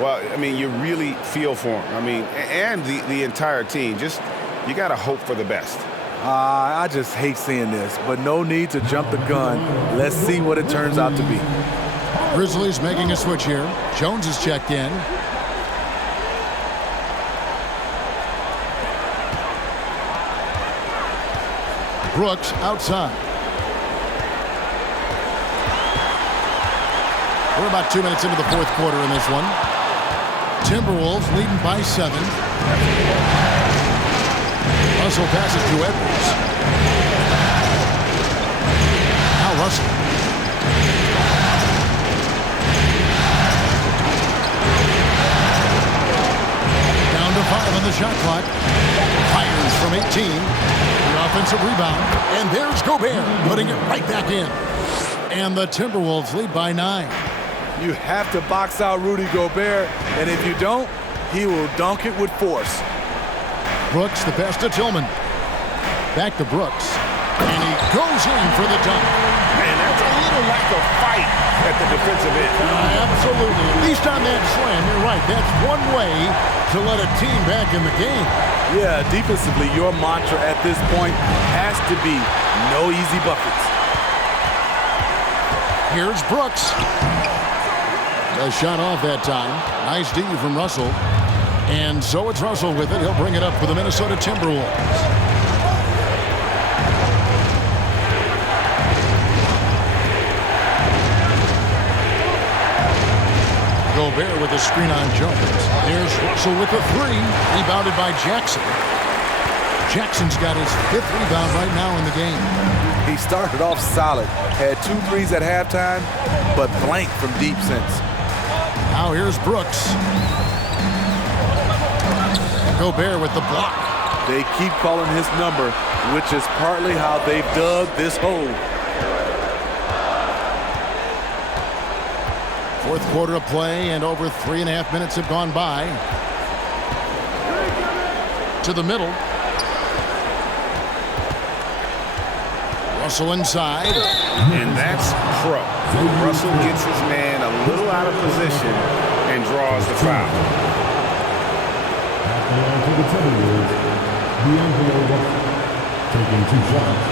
Well, I mean, you really feel for him. I mean, and the entire team. Just, you got to hope for the best. I just hate seeing this, but no need to jump the gun. Let's see what it turns out to be. Grizzlies making a switch here. Jones is checked in. Brooks outside. We're about 2 minutes into the 4th quarter in this one. Timberwolves leading by 7. Russell passes to Edwards. Now Russell. Down to 5 on the shot clock. Fires from 18. The offensive rebound. And there's Gobert putting it right back in. And the Timberwolves lead by 9. You have to box out Rudy Gobert, and if you don't, he will dunk it with force. Brooks, the pass to Tillman. Back to Brooks. And he goes in for the dunk. Man, that's a little lack of fight at the defensive end. Absolutely. At least on that slam, you're right. That's one way to let a team back in the game. Yeah, defensively, your mantra at this point has to be no easy buckets. Here's Brooks. A shot off that time. Nice D from Russell. And so it's Russell with it. He'll bring it up for the Minnesota Timberwolves. Gobert with a screen on Jones. There's Russell with the 3. Rebounded by Jackson. Jackson's got his 5th rebound right now in the game. He started off solid. Had 2 threes at halftime, but blank from deep since. Now here's Brooks. Gobert with the block. They keep calling his number, which is partly how they've dug this hole. 4th quarter of play, and over 3.5 minutes have gone by. To the middle. Russell inside. And that's pro. Russell gets his man a little out of position and draws the foul. To the Timberwolves, D'Angelo Russell, taking 2 shots.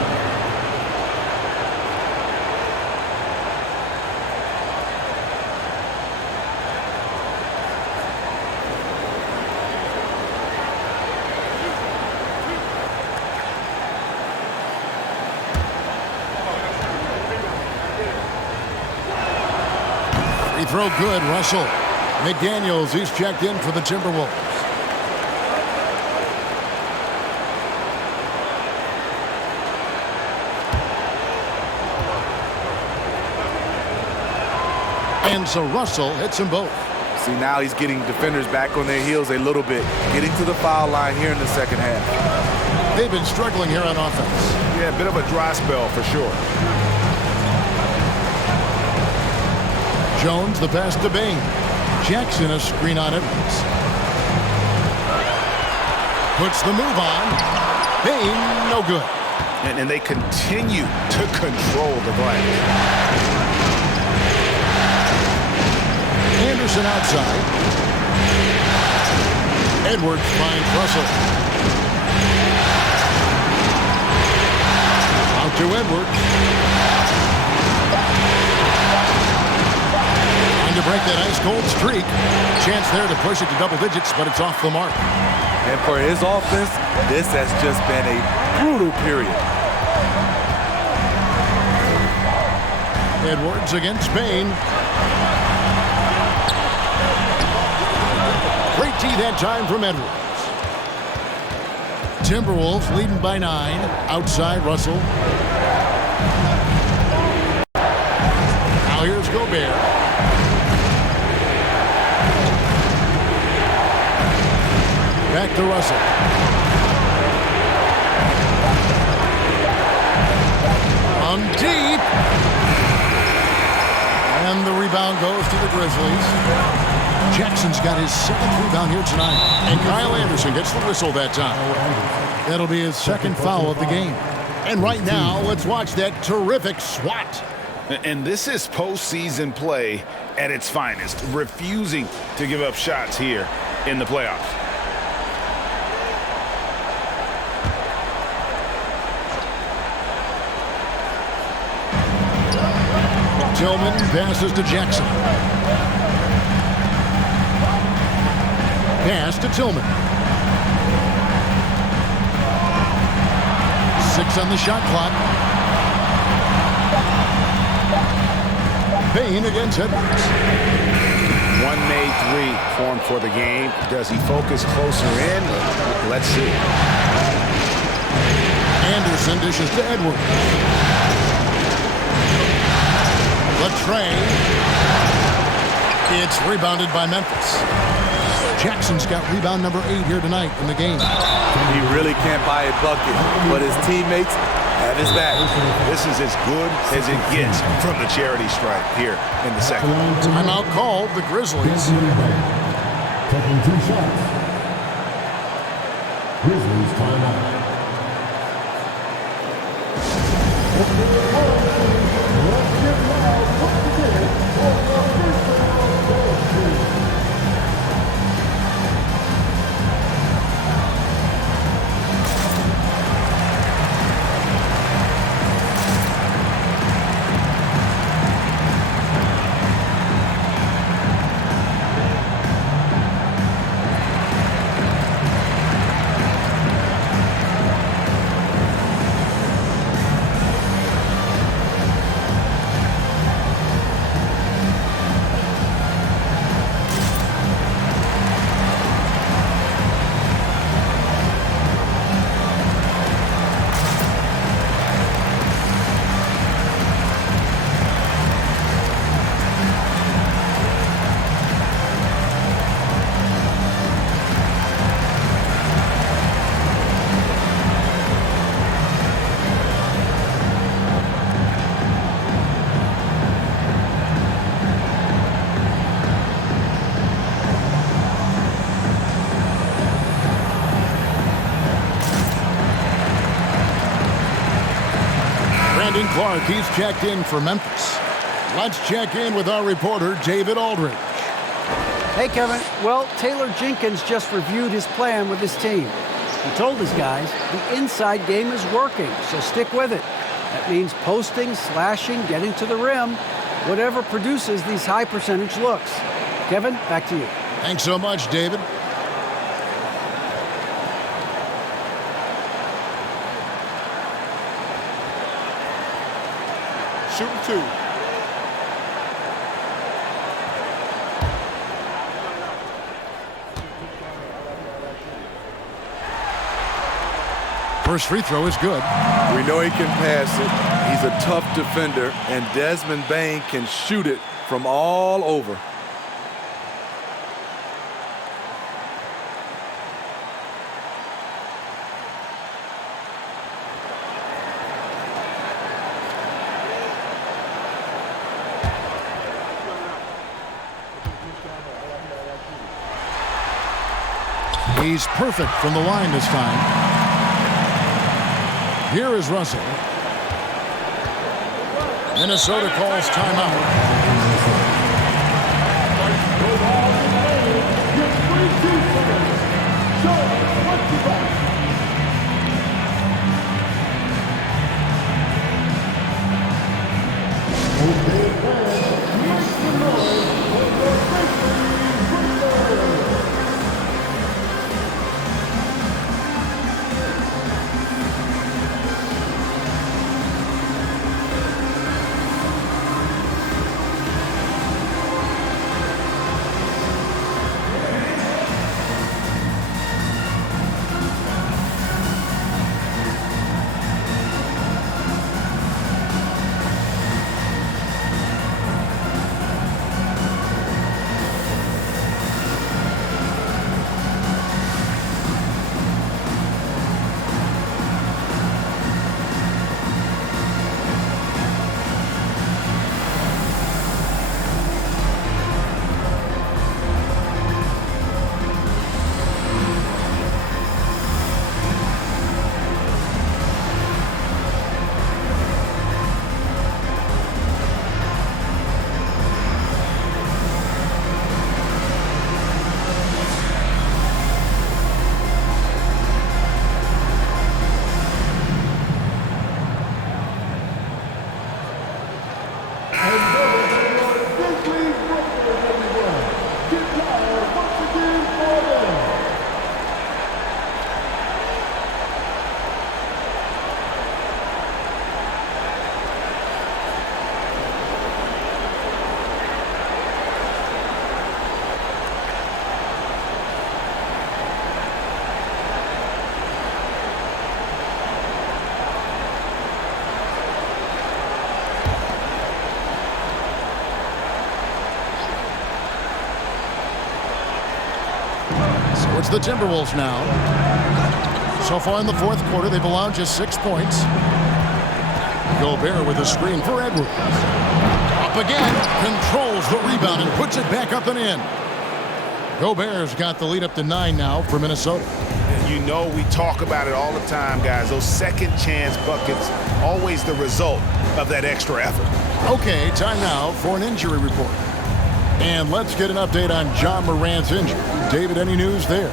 throw good, Russell. McDaniels, he's checked in for the Timberwolves. And so Russell hits them both. See, now he's getting defenders back on their heels a little bit, getting to the foul line here in the second half. They've been struggling here on offense. Yeah, a bit of a dry spell for sure. Jones, the pass to Bain. Jackson, a screen on Edwards. Puts the move on. Bain, no good. And they continue to control the glass. Anderson outside. Edwards finds Russell. Out to Edwards. Trying to break that ice-cold streak. Chance there to push it to double digits, but it's off the mark. And for his offense, this has just been a brutal period. Edwards against Bain. Great tee that time from Edwards. Timberwolves leading by 9. Outside Russell. Now here's Gobert. Back to Russell. On deep. And the rebound goes to the Grizzlies. Jackson's got his 7th rebound here tonight. And Kyle Anderson gets the whistle that time. That'll be his second foul of the game. And right now, let's watch that terrific swat. And this is postseason play at its finest, refusing to give up shots here in the playoffs. Tillman passes to Jackson. Pass to Tillman. 6 on the shot clock. Bain against Edwards. One made 3 formed for the game. Does he focus closer in? Let's see. Anderson dishes to Edwards. Latrey. It's rebounded by Memphis. Jackson's got rebound number 8 here tonight in the game. He really can't buy a bucket, but his teammates have his back. This is as good as it gets from the charity stripe here in the second. Timeout called, the Grizzlies. Taking 2 shots. Grizzlies timeout. Let's get loud once again for the first round ball game. Brandon Clark, he's checked in for Memphis. Let's check in with our reporter, David Aldridge. Hey, Kevin. Well, Taylor Jenkins just reviewed his plan with his team. He told his guys the inside game is working, so stick with it. That means posting, slashing, getting to the rim, whatever produces these high percentage looks. Kevin, back to you. Thanks so much, David. Shooting 2. First free throw is good. We know he can pass it. He's a tough defender, and Desmond Bane can shoot it from all over. He's perfect from the line this time. Here is Russell. Minnesota calls timeout. It's the Timberwolves now. So far in the fourth quarter, they've allowed just 6 points. Gobert with a screen for Edwards. Up again, controls the rebound and puts it back up and in. Gobert's got the lead up to 9 now for Minnesota. You know we talk about it all the time, guys. Those second chance buckets, always the result of that extra effort. Okay, time now for an injury report. And let's get an update on John Morant's injury. David, any news there?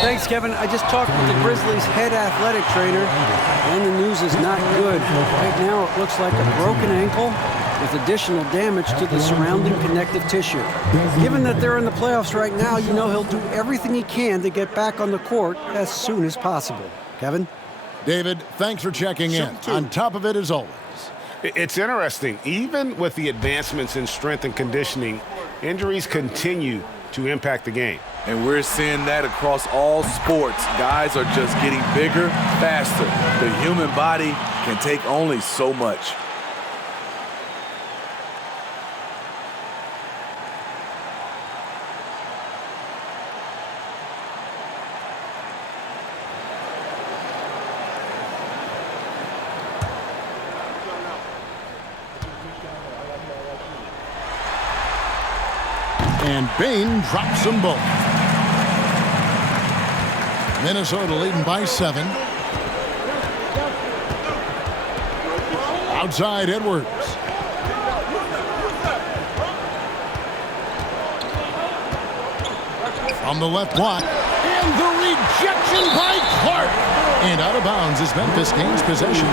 Thanks, Kevin. I just talked with the Grizzlies' head athletic trainer, and the news is not good. Right now, it looks like a broken ankle with additional damage to the surrounding connective tissue. Given that they're in the playoffs right now, you know he'll do everything he can to get back on the court as soon as possible. Kevin? David, thanks for checking in. On top of it, as always. It's interesting. Even with the advancements in strength and conditioning, injuries continue to impact the game. And we're seeing that across all sports. Guys are just getting bigger, faster. The human body can take only so much. And Bane drops them both. Minnesota leading by 7. Outside Edwards. From the left block. And the rejection by Clark. And out of bounds as Memphis gains possession.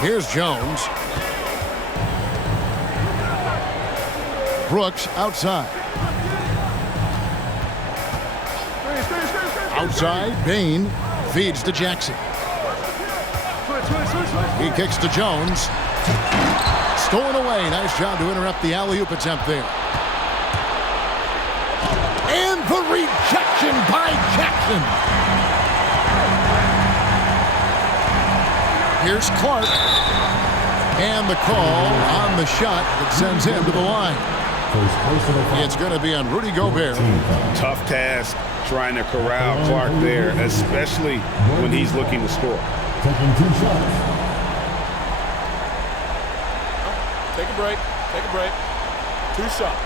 Here's Jones. Brooks outside. Outside, Bane feeds to Jackson. He kicks to Jones. stolen away. Nice job to interrupt the alley-oop attempt there. And the rejection by Jackson. Here's Clark. And the call on the shot that sends him to the line. It's going to be on Rudy Gobert. Tough task trying to corral Clark there, especially when he's looking to score. Taking 2 shots. Take a break. Take a break. 2 shots.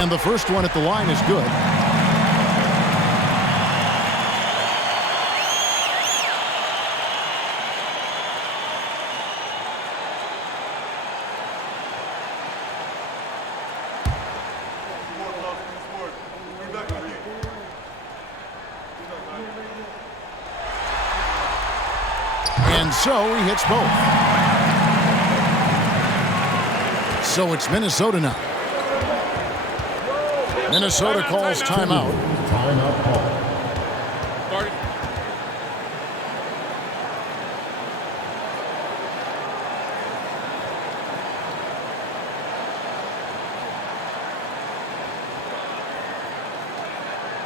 And the first one at the line is good. And so he hits both. So it's Minnesota now. Minnesota calls timeout. Timeout call. Started.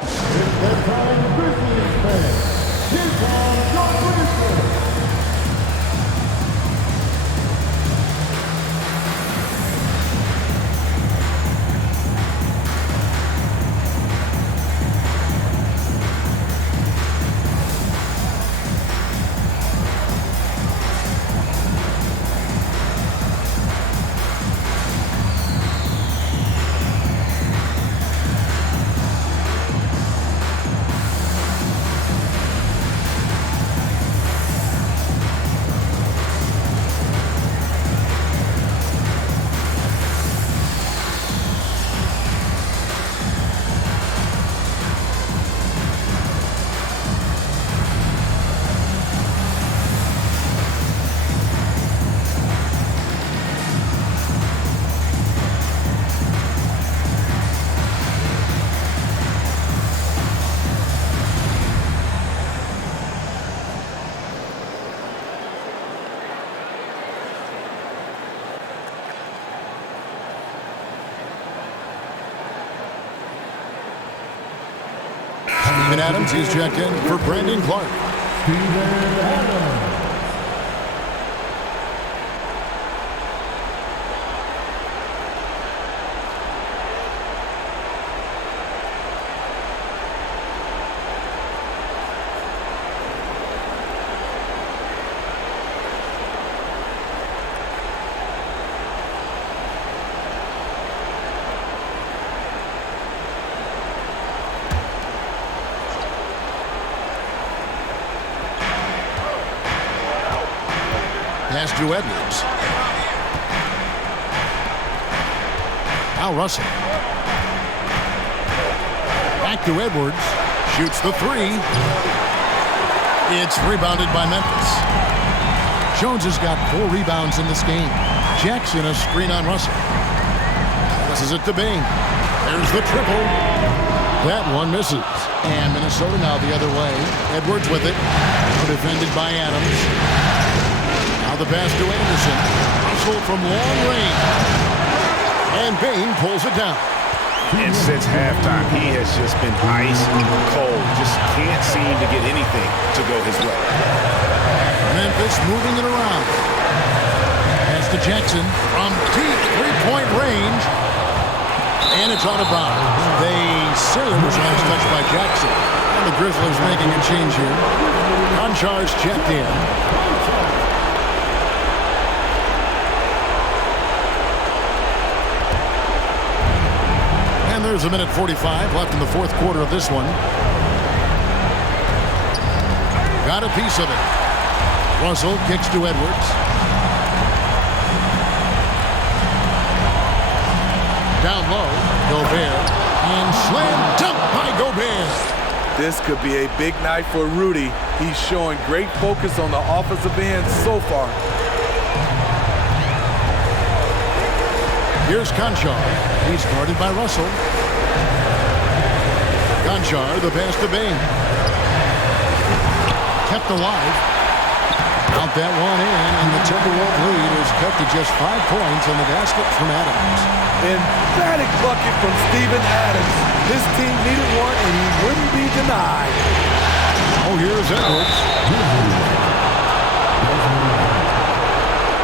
It's that time, Grizzlies fans. Here comes your Grizzlies. Steven Adams, he's checked in for Brandon Clark. Steven Adams. Pass to Edwards. Now Russell. Back to Edwards. Shoots the 3. It's rebounded by Memphis. Jones has got 4 rebounds in this game. Jackson a screen on Russell. This is it to Bing. There's the triple. That one misses. And Minnesota now the other way. Edwards with it. Defended by Adams. Now the pass to Anderson. Russell from long range. And Bain pulls it down. And since halftime, he has just been ice cold. Just can't seem to get anything to go his way. Memphis moving it around. Pass to Jackson from deep three-point range. And it's out of bounds. They say it was last touched by Jackson. And the Grizzlies making a change here. Conchar's checked in. There's a minute 45 left in the fourth quarter of this one. Got a piece of it. Russell kicks to Edwards. Down low, Gobert. And slam dunk by Gobert. This could be a big night for Rudy. He's showing great focus on the offensive end so far. Here's Conchar. He's guarded by Russell. Conchar, the pass to Bain. Kept alive. Count that one in, and the Timberwolves lead is cut to just 5 points on the basket from Adams. Emphatic bucket from Steven Adams. His team needed one, and he wouldn't be denied. Oh, here's Edwards.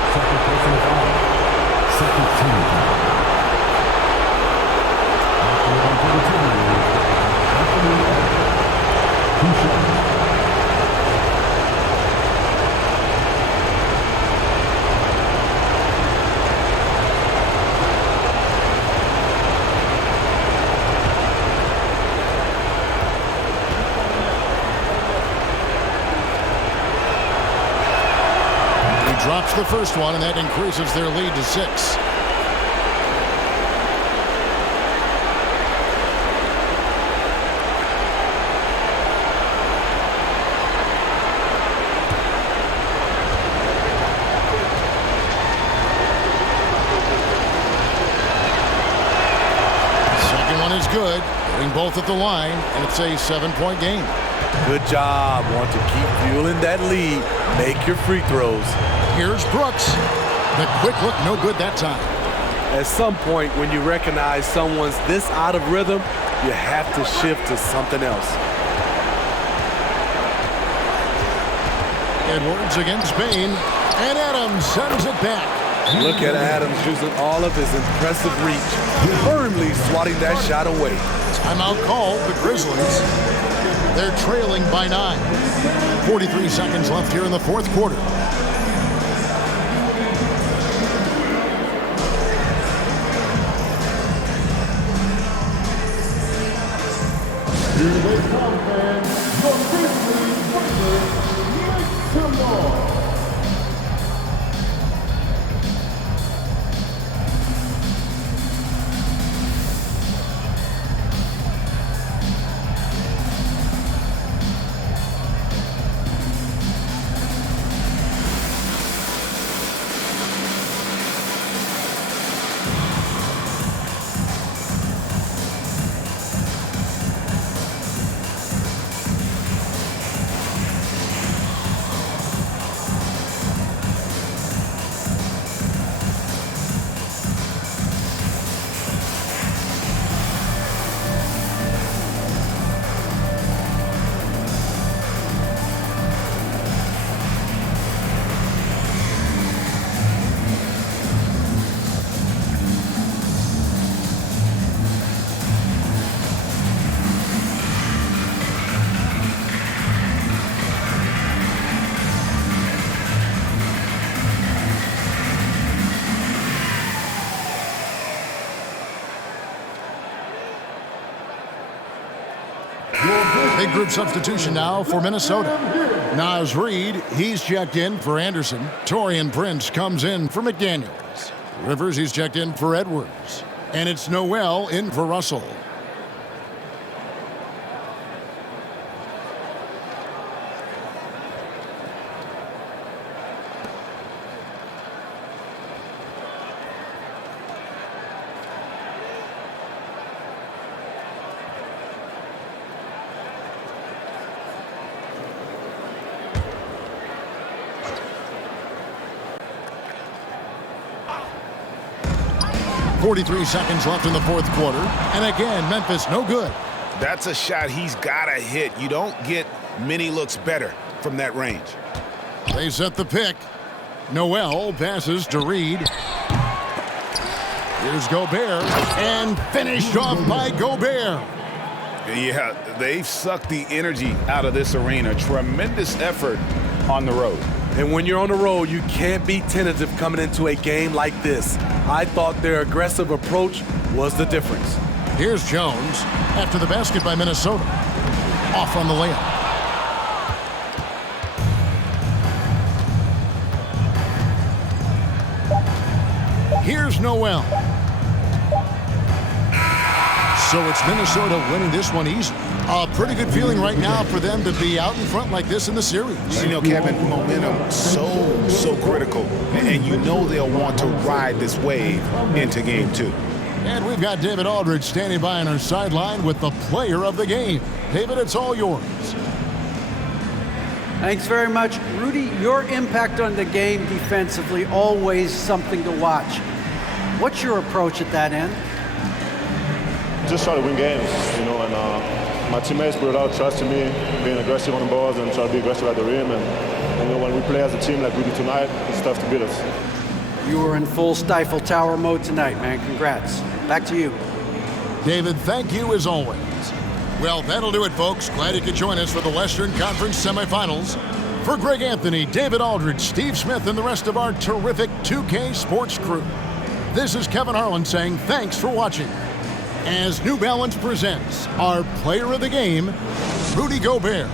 Second personal foul. Second team foul. After one for the Timberwolves, Anthony Edwards. 2 shots. Drops the first one, and that increases their lead to 6. Second one is good, hitting both at the line, and it's a 7-point game. Good job. Want to keep fueling that lead. Make your free throws. Here's Brooks. The quick look, no good that time. At some point, when you recognize someone's this out of rhythm, you have to shift to something else. Edwards against Bain, and Adams sends it back. Look at Adams using all of his impressive reach, firmly swatting that shot away. Timeout called, the Grizzlies. They're trailing by 9. 43 seconds left here in the fourth quarter. Here they come, fans. Your Grizzlies versus make some noise. Big group substitution now for Minnesota. Naz Reid, he's checked in for Anderson. Taurean Prince comes in for McDaniels. Rivers, he's checked in for Edwards. And it's Noel in for Russell. .43 seconds left in the fourth quarter. And again, Memphis no good. That's a shot he's got to hit. You don't get many looks better from that range. They set the pick. Noel passes to Reid. Here's Gobert. And finished off by Gobert. Yeah, they've sucked the energy out of this arena. Tremendous effort on the road. And when you're on the road, you can't be tentative coming into a game like this. I thought their aggressive approach was the difference. Here's Jones after the basket by Minnesota. Off on the layup. Here's Noel. So it's Minnesota winning this one easily. A pretty good feeling right now for them to be out in front like this in the series. You know, Kevin, momentum so critical. And you know they'll want to ride this wave into game 2. And we've got David Aldridge standing by on our sideline with the player of the game. David, it's all yours. Thanks very much. Rudy, your impact on the game defensively, always something to watch. What's your approach at that end? Just try to win games, and my teammates put a lot of trust in me, being aggressive on the balls and try to be aggressive at the rim. And when we play as a team like we do tonight, it's tough to beat us. You were in full Stifle Tower mode tonight, man. Congrats. Back to you. David, thank you as always. Well, that'll do it, folks. Glad you could join us for the Western Conference semifinals. For Greg Anthony, David Aldridge, Steve Smith, and the rest of our terrific 2K Sports crew, this is Kevin Harlan saying thanks for watching. As New Balance presents our player of the game, Rudy Gobert.